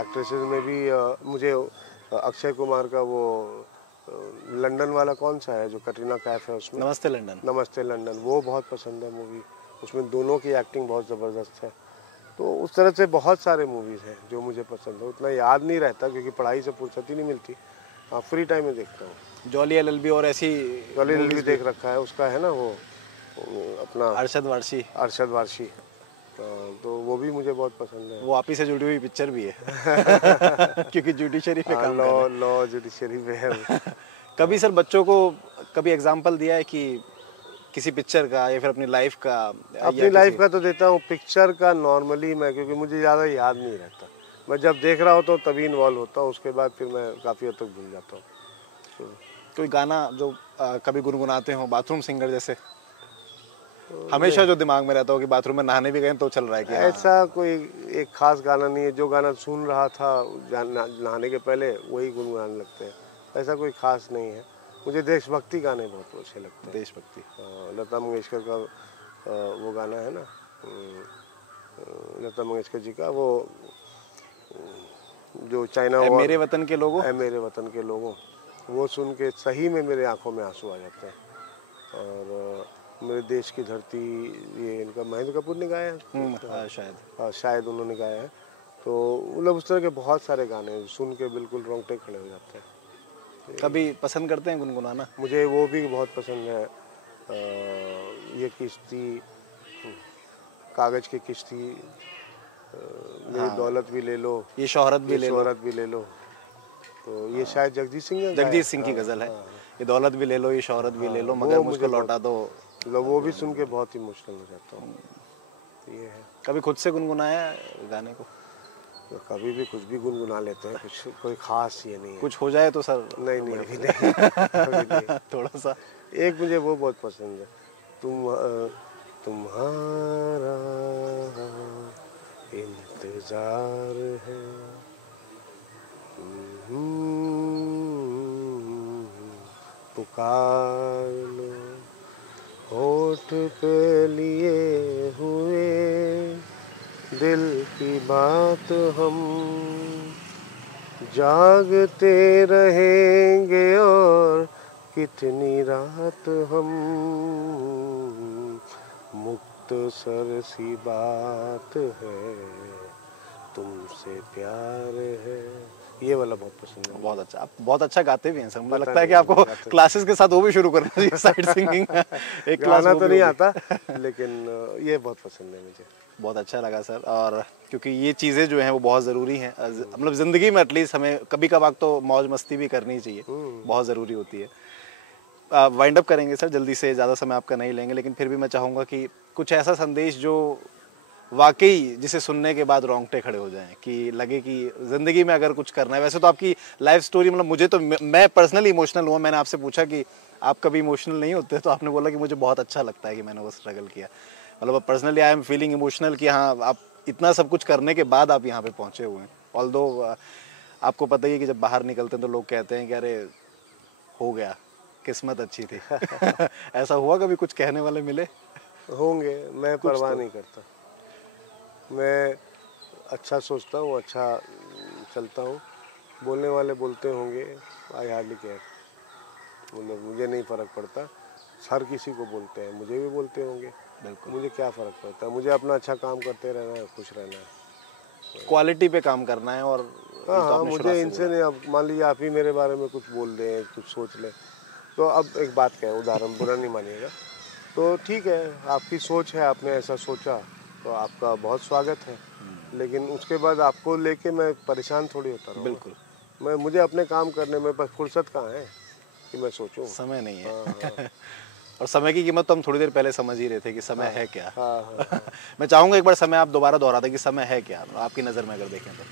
एक्ट्रेसेस में भी मुझे अक्षय कुमार का वो लंदन वाला कौन सा है जो कटरीना कैफ है उसमें, नमस्ते लंदन। नमस्ते लंदन, वो बहुत पसंद है मूवी। उसमें दोनों की एक्टिंग बहुत ज़बरदस्त है। तो उस तरह से बहुत सारे मूवीज़ हैं जो मुझे पसंद है। उतना याद नहीं रहता क्योंकि पढ़ाई से फुर्सत ही नहीं मिलती। हाँ, फ्री टाइम में देखता हूँ। जॉली एलएलबी और ऐसी जॉली एलएलबी देख रखा है, उसका है ना वो अपना अरशद वारसी। तो वो भी मुझे बहुत पसंद है। वो आप ही से जुड़ी हुई पिक्चर भी है। क्योंकि जुडिशरी पे काम कर रहे हैं। लॉ जुडिशरी पे है। कभी सर बच्चों को कभी एग्जाम्पल दिया है कि किसी पिक्चर का या फिर अपनी लाइफ का? अपनी लाइफ का तो देता हूँ, पिक्चर का नॉर्मली मैं, क्योंकि मुझे ज़्यादा याद नहीं रहता। मैं जब देख रहा होता हूँ तभी इन्वॉल्व होता हूँ, उसके बाद फिर मैं काफ़ी हद तक भूल जाता हूँ। कोई गाना जो कभी गुनगुनाते हो, बाथरूम सिंगर जैसे? हमेशा जो दिमाग में रहता हो कि बाथरूम में नहाने भी गए तो चल रहा है कि ऐसा कोई एक खास गाना नहीं है। जो गाना सुन रहा था नहाने के पहले वही गुनगुनाने लगते हैं। ऐसा कोई खास नहीं है। मुझे देशभक्ति गाने बहुत अच्छे लगते हैं। देशभक्ति, लता मंगेशकर का वो गाना है ना, लता मंगेशकर जी का वो जो चाइना वॉर, मेरे वतन के लोगों, मेरे वतन के लोगों, वो सुन के सही में मेरे आंखों में आंसू आ जाते हैं। और मेरे देश की धरती, ये इनका महेंद्र कपूर ने गाया है शायद उन्होंने गाया है। तो मतलब उस तरह के बहुत सारे गाने सुन के बिल्कुल रोंगटे खड़े हो जाते हैं। कभी पसंद करते हैं गुनगुनाना? मुझे वो भी बहुत पसंद है। ये किश्ती, कागज की किश्ती, मेरी दौलत भी ले लो, ये शोहरत भी ले लो। तो ये शायद जगजीत सिंह की गजल है। ये दौलत भी ले लो, ये शोहरत भी ले लो, मगर मुझको लौटा दो। वो भी सुन के बहुत इमोशनल हो जाता हूँ। ये है। कभी खुद से गुनगुनाया गाने को? तो कभी भी कुछ भी गुनगुना लेते हैं, कुछ कोई खास ये नहीं है। कुछ हो जाए तो सर? नहीं नहीं अभी नहीं, अभी नहीं। थोड़ा सा एक मुझे वो बहुत पसंद है, तुम्हारा इंतजार है, पुकार लो, होठ पे लिए हुए दिल की बात हम जागते रहेंगे और कितनी रात हम, मुक्त सर सी बात है, तुमसे प्यार है। ये वाला बहुत पसंद है। बहुत अच्छा, आप बहुत अच्छा गाते भी हैं सर। मुझे लगता है कि आपको क्लासेस के साथ वो भी शुरू करना चाहिए, साइड सिंगिंग। एक क्लास गाना तो नहीं आता, लेकिन ये बहुत पसंद है मुझे। बहुत अच्छा लगा सर। और क्योंकि ये चीज़ें जो हैं वो बहुत ज़रूरी हैं, मतलब ज़िंदगी में एटलीस्ट हमें कभी कभार तो मौज मस्ती भी करनी चाहिए, बहुत ज़रूरी होती है। वाइंड अप करेंगे सर जल्दी से, ज़्यादा समय आपका नहीं लेंगे, लेकिन फिर भी मैं चाहूँगा कि कुछ ऐसा संदेश जो वाकई जिसे सुनने के बाद रोंगटे खड़े हो जाएं, कि लगे कि ज़िंदगी में अगर कुछ करना है। वैसे तो आपकी लाइफ स्टोरी, मतलब मुझे तो, मैं पर्सनली इमोशनल हुआ। मैंने आपसे पूछा कि आप कभी इमोशनल नहीं होते, तो आपने बोला कि मुझे बहुत अच्छा लगता है कि मैंने वो स्ट्रगल किया। मतलब personally I am feeling emotional कि हाँ, आप इतना सब कुछ करने के बाद आप यहाँ पे पहुँचे हुए हैं। ऑल्दो आपको पता ही है कि जब बाहर निकलते हैं तो लोग कहते हैं कि अरे हो गया, किस्मत अच्छी थी। ऐसा हुआ कभी, कुछ कहने वाले मिले? होंगे, मैं परवाह तो नहीं करता। मैं अच्छा सोचता हूँ, अच्छा चलता हूँ। बोलने वाले बोलते होंगे, आई हार्डली केयर, मतलब मुझे नहीं फ़र्क पड़ता। हर किसी को बोलते हैं, मुझे भी बोलते होंगे, मुझे क्या फ़र्क पड़ता है। मुझे अपना अच्छा काम करते रहना है, खुश रहना है, क्वालिटी पे काम करना है। और हाँ हाँ, मुझे इनसे नहीं। अब मान लीजिए आप ही मेरे बारे में कुछ बोल दें, कुछ सोच लें, तो अब एक बात कहें, उदाहरण बुरा नहीं मानिएगा, तो ठीक है, आपकी सोच है, आपने ऐसा सोचा तो आपका बहुत स्वागत है, लेकिन उसके बाद आपको लेके मैं परेशान थोड़ी होता रहूँगा। बिल्कुल, मुझे अपने काम करने में बस फुर्सत कहाँ है कि मैं सोचूं। समय नहीं है। हाँ, हाँ। और समय की कीमत तो हम थोड़ी देर पहले समझ ही रहे थे कि समय है क्या। हाँ, हाँ, हाँ। मैं चाहूंगा एक बार समय आप दोबारा दोहरा दें कि समय है क्या आपकी नज़र में, अगर देखें तो।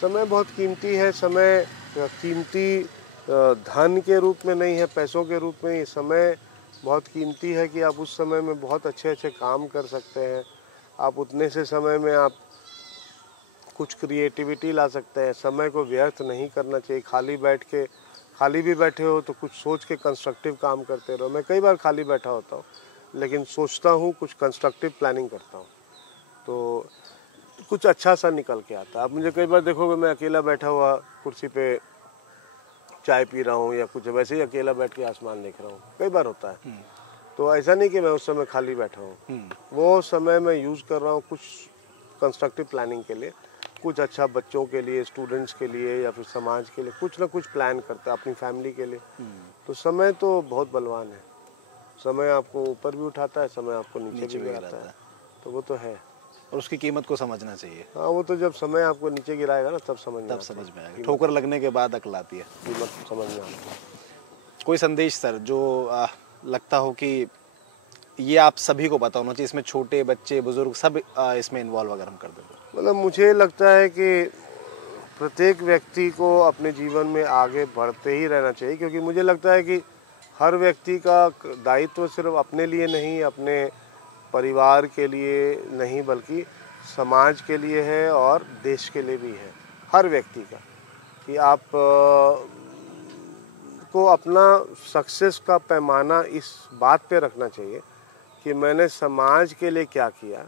समय बहुत कीमती है। समय कीमती धन के रूप में नहीं है, पैसों के रूप में ही समय बहुत कीमती है कि आप उस समय में बहुत अच्छे अच्छे काम कर सकते हैं। आप उतने से समय में आप कुछ क्रिएटिविटी ला सकते हैं। समय को व्यर्थ नहीं करना चाहिए। खाली भी बैठे हो तो कुछ सोच के कंस्ट्रक्टिव काम करते रहो। मैं कई बार खाली बैठा होता हूँ, लेकिन सोचता हूँ, कुछ कंस्ट्रक्टिव प्लानिंग करता हूँ, तो कुछ अच्छा सा निकल के आता है। आप मुझे कई बार देखोगे, मैं अकेला बैठा हुआ कुर्सी पे चाय पी रहा हूँ या कुछ वैसे ही अकेला बैठ के आसमान देख रहा हूँ, कई बार होता है। तो ऐसा नहीं कि मैं उस समय खाली बैठा हूँ, वो समय मैं यूज़ कर रहा हूँ कुछ कंस्ट्रक्टिव प्लानिंग के लिए, कुछ अच्छा बच्चों के लिए, स्टूडेंट्स के लिए या फिर समाज के लिए कुछ ना कुछ प्लान करता है, अपनी फैमिली के लिए। तो समय तो बहुत बलवान है। समय आपको ऊपर भी उठाता है, समय आपको नीचे भी गिराता है, तो वो तो है। और उसकी कीमत को समझना चाहिए। हाँ, वो तो जब समय आपको नीचे गिराएगा ना, तब समझ में आएगा। ठोकर लगने के बाद अकल आती है, कीमत समझ में आता है। कोई संदेश सर जो लगता हो कि ये आप सभी को पता होना चाहिए, इसमें छोटे बच्चे बुजुर्ग सब इसमें इन्वॉल्व अगर हम कर दें? मतलब मुझे लगता है कि प्रत्येक व्यक्ति को अपने जीवन में आगे बढ़ते ही रहना चाहिए, क्योंकि मुझे लगता है कि हर व्यक्ति का दायित्व सिर्फ अपने लिए नहीं, अपने परिवार के लिए नहीं, बल्कि समाज के लिए है और देश के लिए भी है, हर व्यक्ति का। कि आप को अपना सक्सेस का पैमाना इस बात पे रखना चाहिए कि मैंने समाज के लिए क्या किया,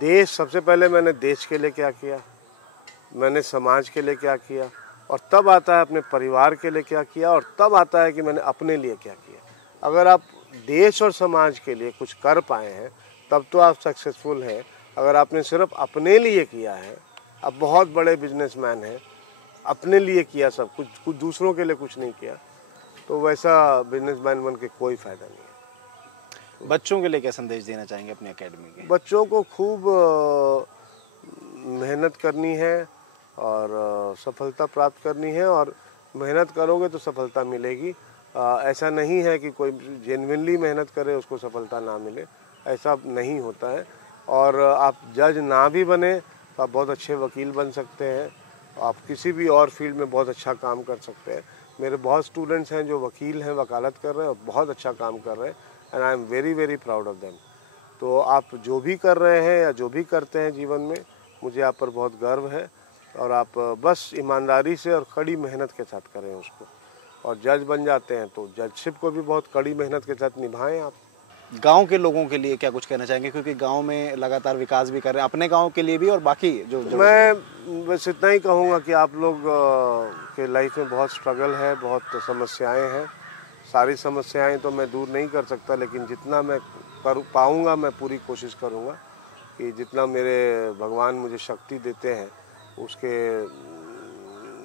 देश, सबसे पहले मैंने देश के लिए क्या किया, मैंने समाज के लिए क्या किया, और तब आता है अपने परिवार के लिए क्या किया, और तब आता है कि मैंने अपने लिए क्या किया। अगर आप देश और समाज के लिए कुछ कर पाए हैं तब तो आप सक्सेसफुल हैं। अगर आपने सिर्फ अपने लिए किया है, आप बहुत बड़े बिजनेसमैन हैं, अपने लिए किया सब कुछ दूसरों के लिए कुछ नहीं किया, तो वैसा बिजनेसमैन बन के कोई फ़ायदा नहीं है। बच्चों के लिए क्या संदेश देना चाहेंगे अपनी एकेडमी के? बच्चों को खूब मेहनत करनी है और सफलता प्राप्त करनी है, और मेहनत करोगे तो सफलता मिलेगी। ऐसा नहीं है कि कोई जेन्युइनली मेहनत करे उसको सफलता ना मिले, ऐसा नहीं होता है। और आप जज ना भी बने तो आप बहुत अच्छे वकील बन सकते हैं, आप किसी भी और फील्ड में बहुत अच्छा काम कर सकते हैं। मेरे बहुत स्टूडेंट्स हैं जो वकील हैं, वकालत कर रहे हैं और बहुत अच्छा काम कर रहे हैं, and I am very very proud of them. तो आप जो भी कर रहे हैं या जो भी करते हैं जीवन में, मुझे आप पर बहुत गर्व है, और आप बस ईमानदारी से और कड़ी मेहनत के साथ करें उसको, और जज बन जाते हैं तो जजशिप को भी बहुत कड़ी मेहनत के साथ निभाएं आप। गांव के लोगों के लिए क्या कुछ कहना चाहेंगे, क्योंकि गांव में लगातार विकास भी कर रहे हैं, अपने गांव के लिए भी और बाकी जो मैं बस इतना ही कहूँगा कि आप लोग के लाइफ में बहुत स्ट्रगल है, बहुत समस्याएं हैं। सारी समस्याएं तो मैं दूर नहीं कर सकता, लेकिन जितना मैं कर पाऊँगा मैं पूरी कोशिश करूँगा कि जितना मेरे भगवान मुझे शक्ति देते हैं उसके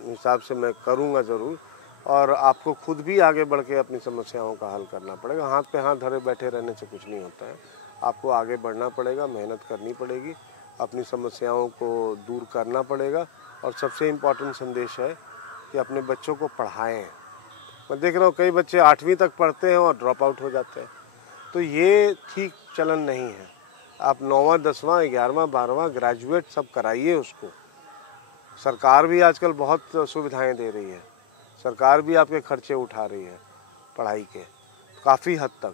हिसाब से मैं करूँगा ज़रूर। और आपको खुद भी आगे बढ़ के अपनी समस्याओं का हल करना पड़ेगा। हाथ पे हाथ धरे बैठे रहने से कुछ नहीं होता है, आपको आगे बढ़ना पड़ेगा, मेहनत करनी पड़ेगी, अपनी समस्याओं को दूर करना पड़ेगा। और सबसे इम्पोर्टेंट संदेश है कि अपने बच्चों को पढ़ाएं। मैं देख रहा हूँ कई बच्चे 8वीं तक पढ़ते हैं और ड्रॉप आउट हो जाते हैं, तो ये ठीक चलन नहीं है। आप 9वां 10वां 11वां 12वां ग्रेजुएट सब कराइए उसको। सरकार भी आजकल बहुत सुविधाएं दे रही है, सरकार भी आपके खर्चे उठा रही है पढ़ाई के काफ़ी हद तक,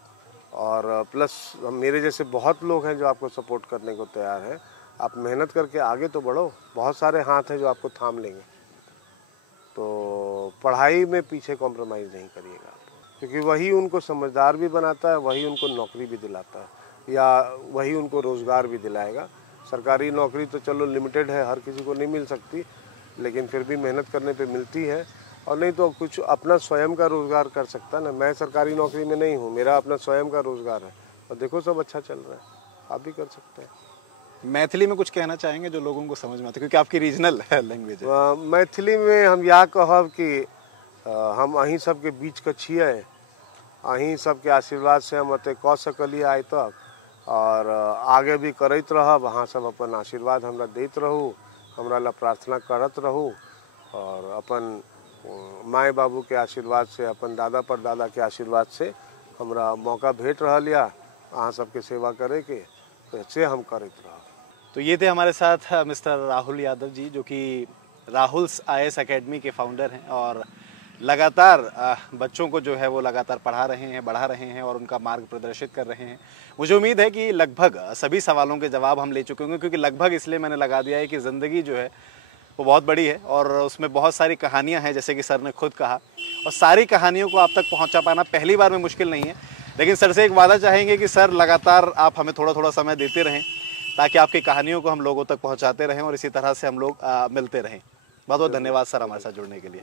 और प्लस मेरे जैसे बहुत लोग हैं जो आपको सपोर्ट करने को तैयार हैं। आप मेहनत करके आगे तो बढ़ो, बहुत सारे हाथ हैं जो आपको थाम लेंगे। तो पढ़ाई में पीछे कॉम्प्रोमाइज़ नहीं करिएगा, क्योंकि वही उनको समझदार भी बनाता है, वही उनको नौकरी भी दिलाता है, या वही उनको रोज़गार भी दिलाएगा। सरकारी नौकरी तो चलो लिमिटेड है, हर किसी को नहीं मिल सकती, लेकिन फिर भी मेहनत करने पे मिलती है। और नहीं तो कुछ अपना स्वयं का रोज़गार कर सकता ना। मैं सरकारी नौकरी में नहीं हूँ, मेरा अपना स्वयं का रोज़गार है, और देखो सब अच्छा चल रहा है, आप भी कर सकते हैं। मैथिली में कुछ कहना चाहेंगे जो लोगों को समझ में आता है, क्योंकि आपकी रीजनल लैंग्वेज है। मैथिली में हम यह कहब कि हम अहीं सबके बीच के छिए, अहीं सबके आशीर्वाद से हम एते कऽ सकलिए आइ तक, और आगे भी करैत रहब। अहाँ सब अपन आशीर्वाद हमरा दैत रहू, हमरा ला प्रार्थना करत रहू, और अपन माय बाबू के आशीर्वाद से, अपन दादा परदादा के आशीर्वाद से हमरा मौका भेट रहल या अहाँ सबके सेवा करे के, से हम करत रहब। तो ये थे हमारे साथ मिस्टर राहुल यादव जी, जो कि राहुल्स IAS एकेडमी के फाउंडर हैं, और लगातार बच्चों को जो है वो लगातार पढ़ा रहे हैं, बढ़ा रहे हैं, और उनका मार्ग प्रदर्शित कर रहे हैं। मुझे उम्मीद है कि लगभग सभी सवालों के जवाब हम ले चुके होंगे, क्योंकि लगभग इसलिए मैंने लगा दिया है कि ज़िंदगी जो है वो बहुत बड़ी है, और उसमें बहुत सारी कहानियां हैं, जैसे कि सर ने खुद कहा, और सारी कहानियों को आप तक पहुंचा पाना पहली बार में मुश्किल नहीं है। लेकिन सर से एक वादा चाहेंगे कि सर लगातार आप हमें थोड़ा थोड़ा समय देते रहें, ताकि आपकी कहानियों को हम लोगों तक पहुंचाते रहें, और इसी तरह से हम लोग मिलते रहें। बहुत बहुत धन्यवाद सर हमारे साथ जुड़ने के लिए।